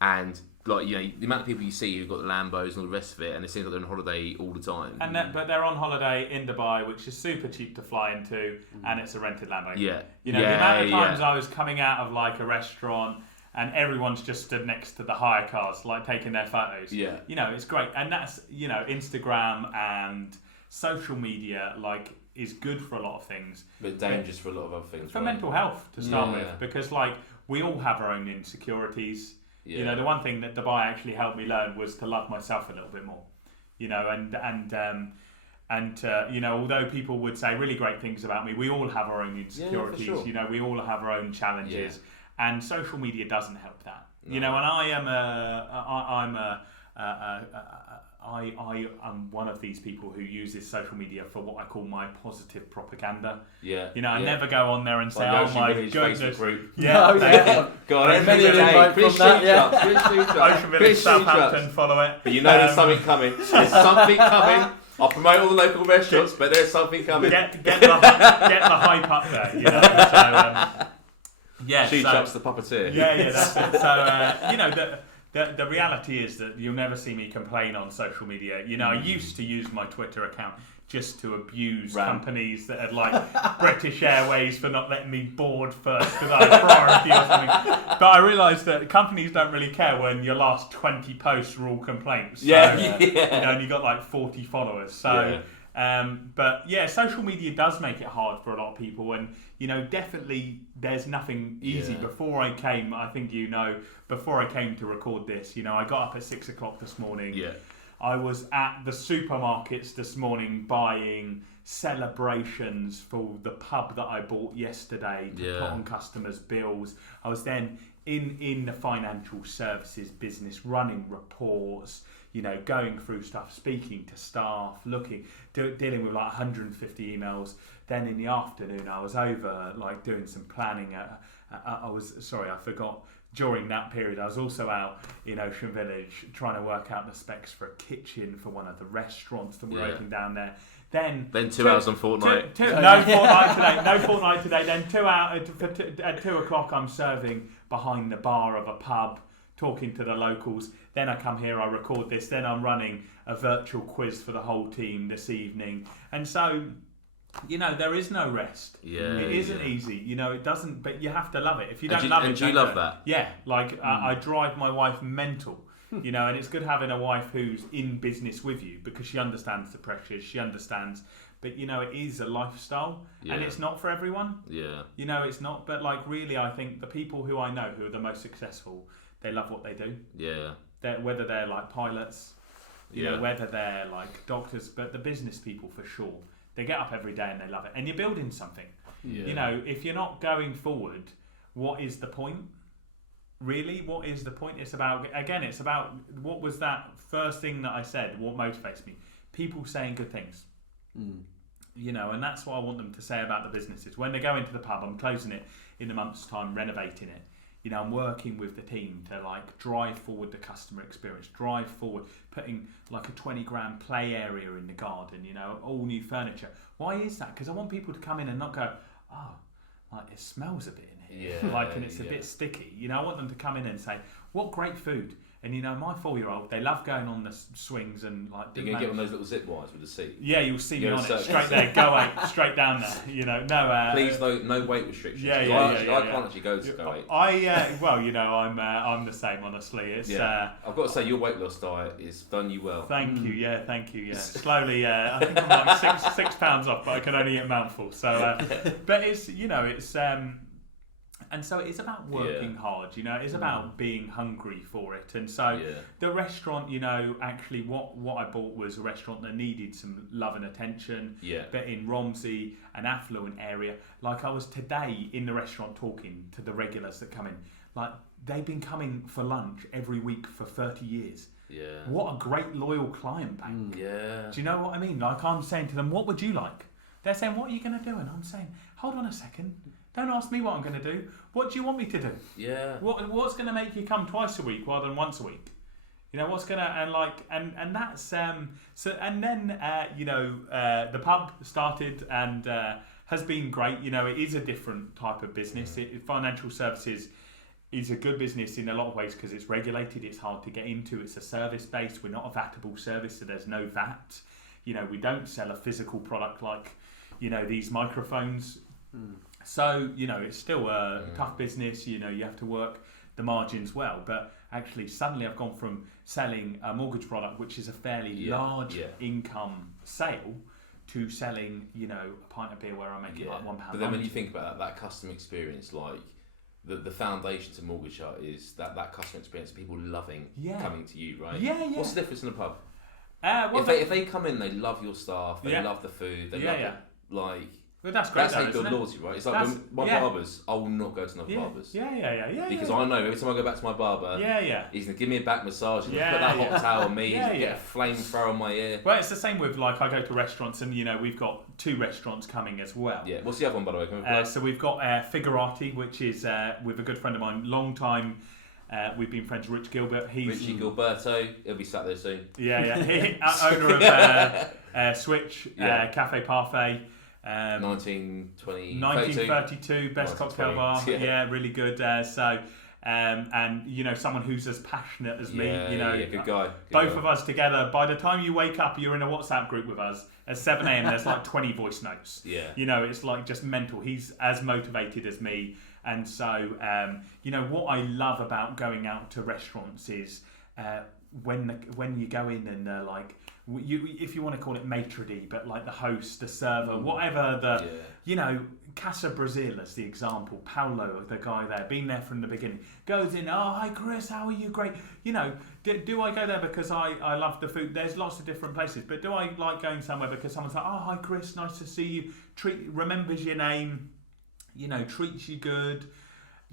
And the amount of people you see who've got the Lambos and all the rest of it, and it seems like they're on holiday all the time. But they're on holiday in Dubai, which is super cheap to fly into, and it's a rented Lambo. The amount of times I was coming out of a restaurant and everyone's just stood next to the hire cars, taking their photos. It's great, and that's Instagram and social media is good for a lot of things, but dangerous for a lot of other things. For mental health to start with, because we all have our own insecurities. The one thing that Dubai actually helped me learn was to love myself a little bit more. Although people would say really great things about me, we all have our own insecurities. For sure. We all have our own challenges, and social media doesn't help that. No. And I am one of these people who uses social media for what I call my positive propaganda. I never go on there and say, "Oh my goodness." Go on, Chris Schutrups. Chris Southampton, follow it. But there's something coming. There's something coming. I'll promote all the local restaurants, but there's something coming. Get the hype up there. Schutrups the puppeteer. That's it. So the reality is that you'll never see me complain on social media. I used to use my Twitter account just to abuse companies that had British Airways for not letting me board first because I had priority or something. But I realised that companies don't really care when your last 20 posts are all complaints. So, and you got 40 followers. So, but social media does make it hard for a lot of people, and definitely there's nothing easy. Before I came, I think before I came to record this, I got up at 6 o'clock this morning. I was at the supermarkets this morning buying celebrations for the pub that I bought yesterday to put on customers' bills. I was then in the financial services business running reports, going through stuff, speaking to staff, dealing with 150 emails. Then in the afternoon I was over doing some planning. I forgot. During that period, I was also out in Ocean Village trying to work out the specs for a kitchen for one of the restaurants that were open down there. Then 2 hours on Fortnite. No Fortnite today. Then 2 hours at 2 o'clock, I'm serving behind the bar of a pub, talking to the locals. Then I come here, I record this. Then I'm running a virtual quiz for the whole team this evening, and so. There is no rest. It isn't easy. It doesn't. But you have to love it. If you don't love it, do you love that? Yeah. I drive my wife mental. you know, and it's good having a wife who's in business with you because she understands the pressures, she understands, but you know, it is a lifestyle and it's not for everyone. Yeah. You know, it's not, but like really, I think the people who I know who are the most successful, they love what they do. Yeah. Whether they're like pilots, you know, whether they're like doctors, but the business people for sure, they get up every day and they love it. And you're building something. Yeah. You know, if you're not going forward, what is the point? Really, what is the point? It's about what was that first thing that I said? What motivates me? People saying good things. You know, and that's what I want them to say about the businesses. When they go into the pub, I'm closing it in a month's time, renovating it. You know, I'm working with the team to like drive forward the customer experience, drive forward, putting like a 20 grand play area in the garden, you know, all new furniture. Why is that? Because I want people to come in and not go, oh, like it smells a bit in here, and it's a bit sticky. You know, I want them to come in and say, what great food. And you know, my 4-year-old, they love going on the swings and like. You're gonna get one of those little zip wires with the seat. Yeah, you'll see me on it straight there. Go 8, straight down there. You know, no. Please, no weight restrictions. I can't actually go 8. Well, you know, I'm the same. Honestly, it's. I've got to say, your weight loss diet has done you well. Thank you. Yeah. Slowly, I think I'm like 6 pounds off, but I can only eat a mouthful. So, but it's, you know, it's. And so it's about working hard, you know, it's about being hungry for it. And so the restaurant, you know, actually what I bought was a restaurant that needed some love and attention. Yeah. But in Romsey, an affluent area, like I was today in the restaurant talking to the regulars that come in, like they've been coming for lunch every week for 30 years. Yeah. What a great loyal client bank. Yeah. Do you know what I mean? Like I'm saying to them, what would you like? They're saying, what are you going to do? And I'm saying, hold on a second. Don't ask me what I'm going to do. What do you want me to do? Yeah. What's going to make you come twice a week rather than once a week? You know, what's going to, and that's, so, and then, you know, the pub started and has been great. You know, it is a different type of business. Financial services is a good business in a lot of ways because it's regulated, it's hard to get into, it's a service based. We're not a vatable service, so there's no VAT. You know, we don't sell a physical product like, you know, these microphones. So, you know, it's still a tough business, you know, you have to work the margins well. But actually, suddenly I've gone from selling a mortgage product, which is a fairly large income sale, to selling, you know, a pint of beer where I make it like £1. But then when you think about that customer experience, like the foundation to mortgage is that customer experience, people loving coming to you, right? Yeah. What's the difference in a pub? If they come in, they love your staff, they love the food, they love it, like... Well, that's great. That's how you build loyalty, right? It's like when my barbers, I will not go to another barbers. Yeah. Because I know every time I go back to my barber, he's gonna give me a back massage, and put that hot towel on me, he's gonna get a flamethrower on my ear. Well, it's the same with like I go to restaurants, and you know we've got 2 restaurants coming as well. Yeah. What's the other one, by the way? So we've got Figurati, which is with a good friend of mine, long time. We've been friends with Rich Gilbert. Richie Gilberto, he'll be sat there soon. Yeah. Owner of Switch Cafe Parfait. 1932, best cocktail bar. Yeah, really good. And you know, someone who's as passionate as me. You know, good guy. Both of us together. By the time you wake up, you're in a WhatsApp group with us. At 7 a.m, there's like 20 voice notes. Yeah. You know, it's like just mental. He's as motivated as me. And so, you know, what I love about going out to restaurants is when you go in and they're like, if you want to call it maitre d', but like the host, the server, whatever you know, Casa Brazil as the example, Paulo, the guy there, been there from the beginning, goes in, oh, hi Chris, how are you? Great. You know, do I go there because I love the food? There's lots of different places, but do I like going somewhere because someone's like, oh, hi Chris, nice to see you, remembers your name, you know, treats you good.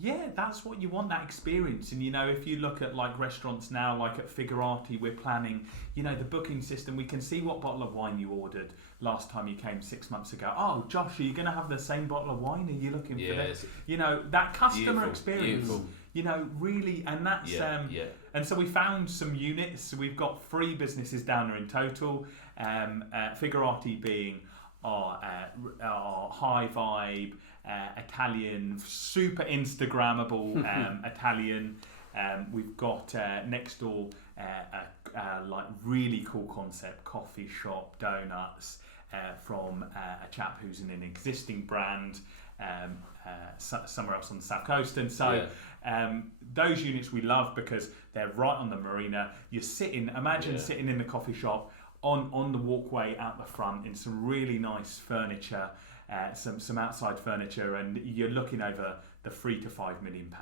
Yeah, that's what you want, that experience. And, you know, if you look at, like, restaurants now, like at Figurati, we're planning, you know, the booking system. We can see what bottle of wine you ordered last time you came 6 months ago. Oh, Josh, are you going to have the same bottle of wine? Are you looking for this? You know, that customer experience, you know, really, and that's... And so we found some units. So we've got 3 businesses down there in total. Figurati being our high vibe, Italian, super Instagrammable Italian. We've got next door like really cool concept, coffee shop, donuts, from a chap who's in an existing brand somewhere else on the south coast, and so those units we love because they're right on the marina. You're sitting, imagine sitting in the coffee shop on the walkway out the front in some really nice furniture, some outside furniture, and you're looking over the £3 to £5 million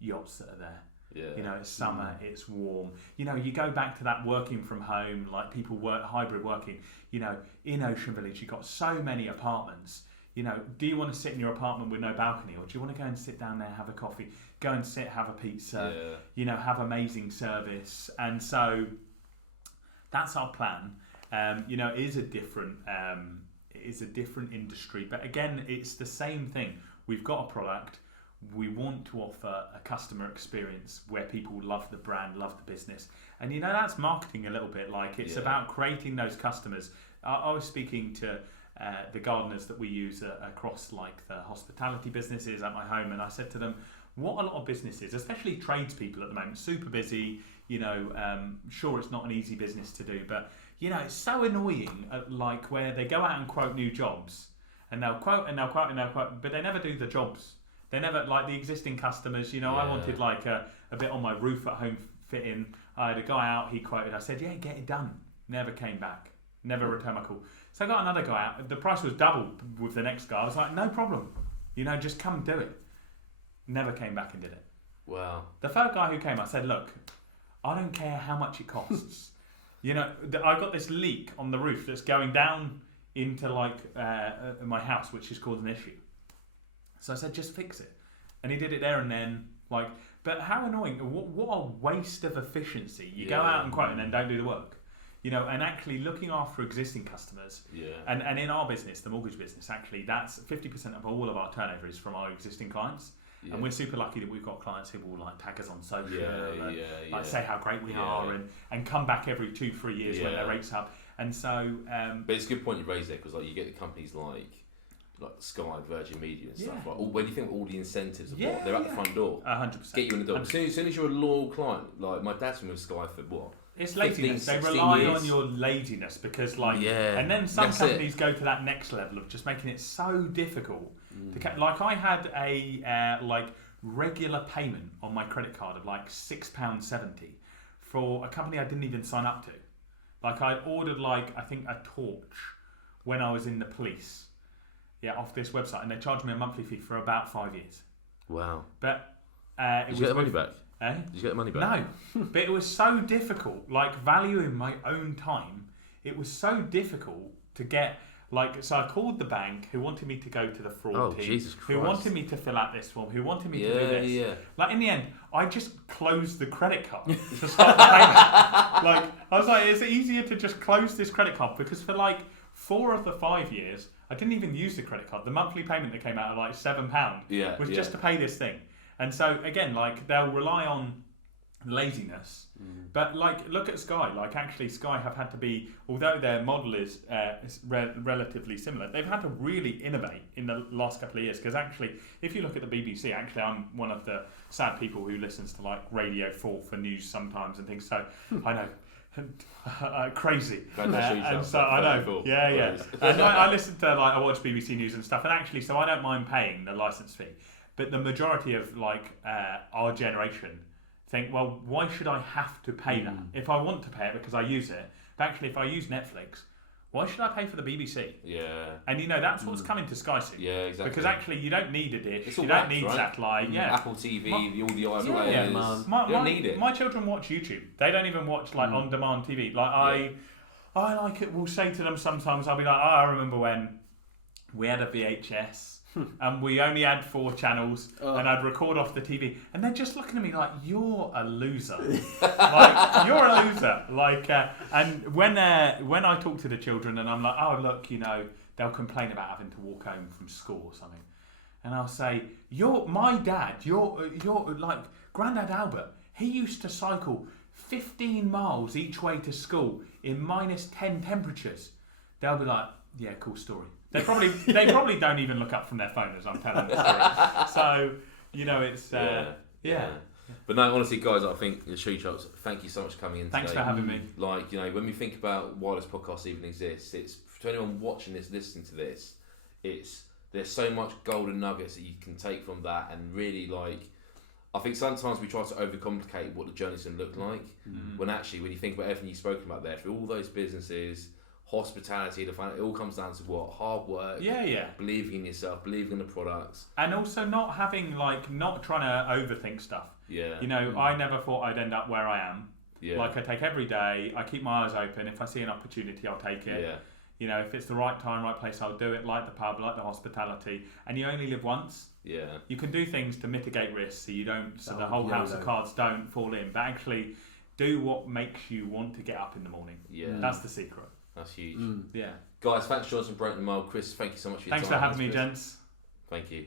yachts that are there. Yeah. It's summer, it's warm. You go back to that working from home, like people work hybrid working. In Ocean Village, you've got so many apartments. Do you want to sit in your apartment with no balcony, or do you want to go and sit down there, have a coffee, go and sit, have a pizza, have amazing service? And so that's our plan. It is a different industry, but again, it's the same thing. We've got a product. We want to offer a customer experience where people love the brand, love the business. And that's marketing a little bit. Like it's about creating those customers. I was speaking to the gardeners that we use across like the hospitality businesses at my home, and I said to them, what a lot of businesses, especially tradespeople at the moment, super busy, sure it's not an easy business to do, but it's so annoying like where they go out and quote new jobs, and they'll quote and they'll quote and they'll quote, but they never do the jobs. They never, like the existing customers, I wanted like a bit on my roof at home fitting. I had a guy out, he quoted, I said, get it done. Never came back. Never returned my call. So I got another guy out. The price was double with the next guy. I was like, no problem. Just come do it. Never came back and did it. Wow. The third guy who came, I said, look, I don't care how much it costs. I got this leak on the roof that's going down into like my house, which has caused an issue. So I said, just fix it. And he did it there and then. But how annoying. What a waste of efficiency. You go out and quote and then don't do the work. And actually looking after existing customers. Yeah. And in our business, the mortgage business, actually, that's 50% of all of our turnover is from our existing clients. Yeah. And we're super lucky that we've got clients who will like tag us on social and say how great we are and come back every 2-3 years when their rates up. And so... but it's a good point you raised there, because like you get the companies like Sky, Virgin Media and stuff. Like, when you think of all the incentives of what they're at the front door, 100%, get you in the door. As soon as you're a loyal client, like my dad's been with Sky for what? It's laziness. They rely on your laziness because, and then some companies go to that next level of just making it so difficult. Like I had a regular payment on my credit card of like £6.70 for a company I didn't even sign up to. Like I ordered I think a torch when I was in the police. Off this website, and they charged me a monthly fee for about 5 years. Wow. But did you get the money back? Did you get the money back? No. But it was so difficult, valuing my own time, it was so difficult to get, so I called the bank who wanted me to go to the fraud team, Jesus Christ. who wanted me to fill out this form, who wanted me to do this. Yeah. In the end, I just closed the credit card to start the payment. I was like, it's easier to just close this credit card, because for 4 of the 5 years, I didn't even use the credit card. The monthly payment that came out of £7 was just to pay this thing. And so again, they'll rely on laziness. But look at Sky. Actually, Sky have had to be, although their model is relatively similar, they've had to really innovate in the last couple of years. Because actually, if you look at the BBC, actually, I'm one of the sad people who listens to Radio 4 for news sometimes and things. So I know. Crazy, and so I know, cool. And I listen to I watch BBC News and stuff, and actually, so I don't mind paying the license fee, but the majority of our generation think, well, why should I have to pay that if I want to pay it because I use it? But actually, if I use Netflix, why should I pay for the BBC? Yeah. And that's what's coming to Sky soon. Yeah, exactly. Because actually you don't need a dish, you don't need satellite. Yeah. Apple TV, all the iPlayers. You don't need it. My children watch YouTube. They don't even watch on-demand TV. I will say to them sometimes, I'll be like, I remember when we had a VHS and we only had 4 channels and I'd record off the TV, and they're just looking at me like, you're a loser. You're a loser. And when I talk to the children and I'm like, oh look, they'll complain about having to walk home from school or something, and I'll say, my dad, you're like Grandad Albert, he used to cycle 15 miles each way to school in -10 temperatures. They'll be like, yeah, cool story. They probably don't even look up from their phone as I'm telling the story. So, it's But no, honestly, guys, I think the Schutrups, thank you so much for coming in. Thanks today. for having me. When we think about why this podcast even exists, it's to anyone watching this, listening to this, there's so much golden nuggets that you can take from that, and really like. I think sometimes we try to overcomplicate what the journey's going to look like, when actually, when you think about everything you've spoken about there, through all those businesses, hospitality, it all comes down to what? Hard work. Believing in yourself, believing in the products, and also not trying to overthink stuff. You know, I never thought I'd end up where I am. Like I take every day, I keep my eyes open. If I see an opportunity, I'll take it. You know, if it's the right time, right place, I'll do it. Like the pub, like the hospitality, and you only live once. You can do things to mitigate risks, so you don't, so the whole house of cards don't fall in. But actually, do what makes you want to get up in the morning. That's the secret. That's huge. Guys, thanks for joining us and Breaking the Mould. Chris, thank you so much for your time. Thanks for having me, gents. Thank you.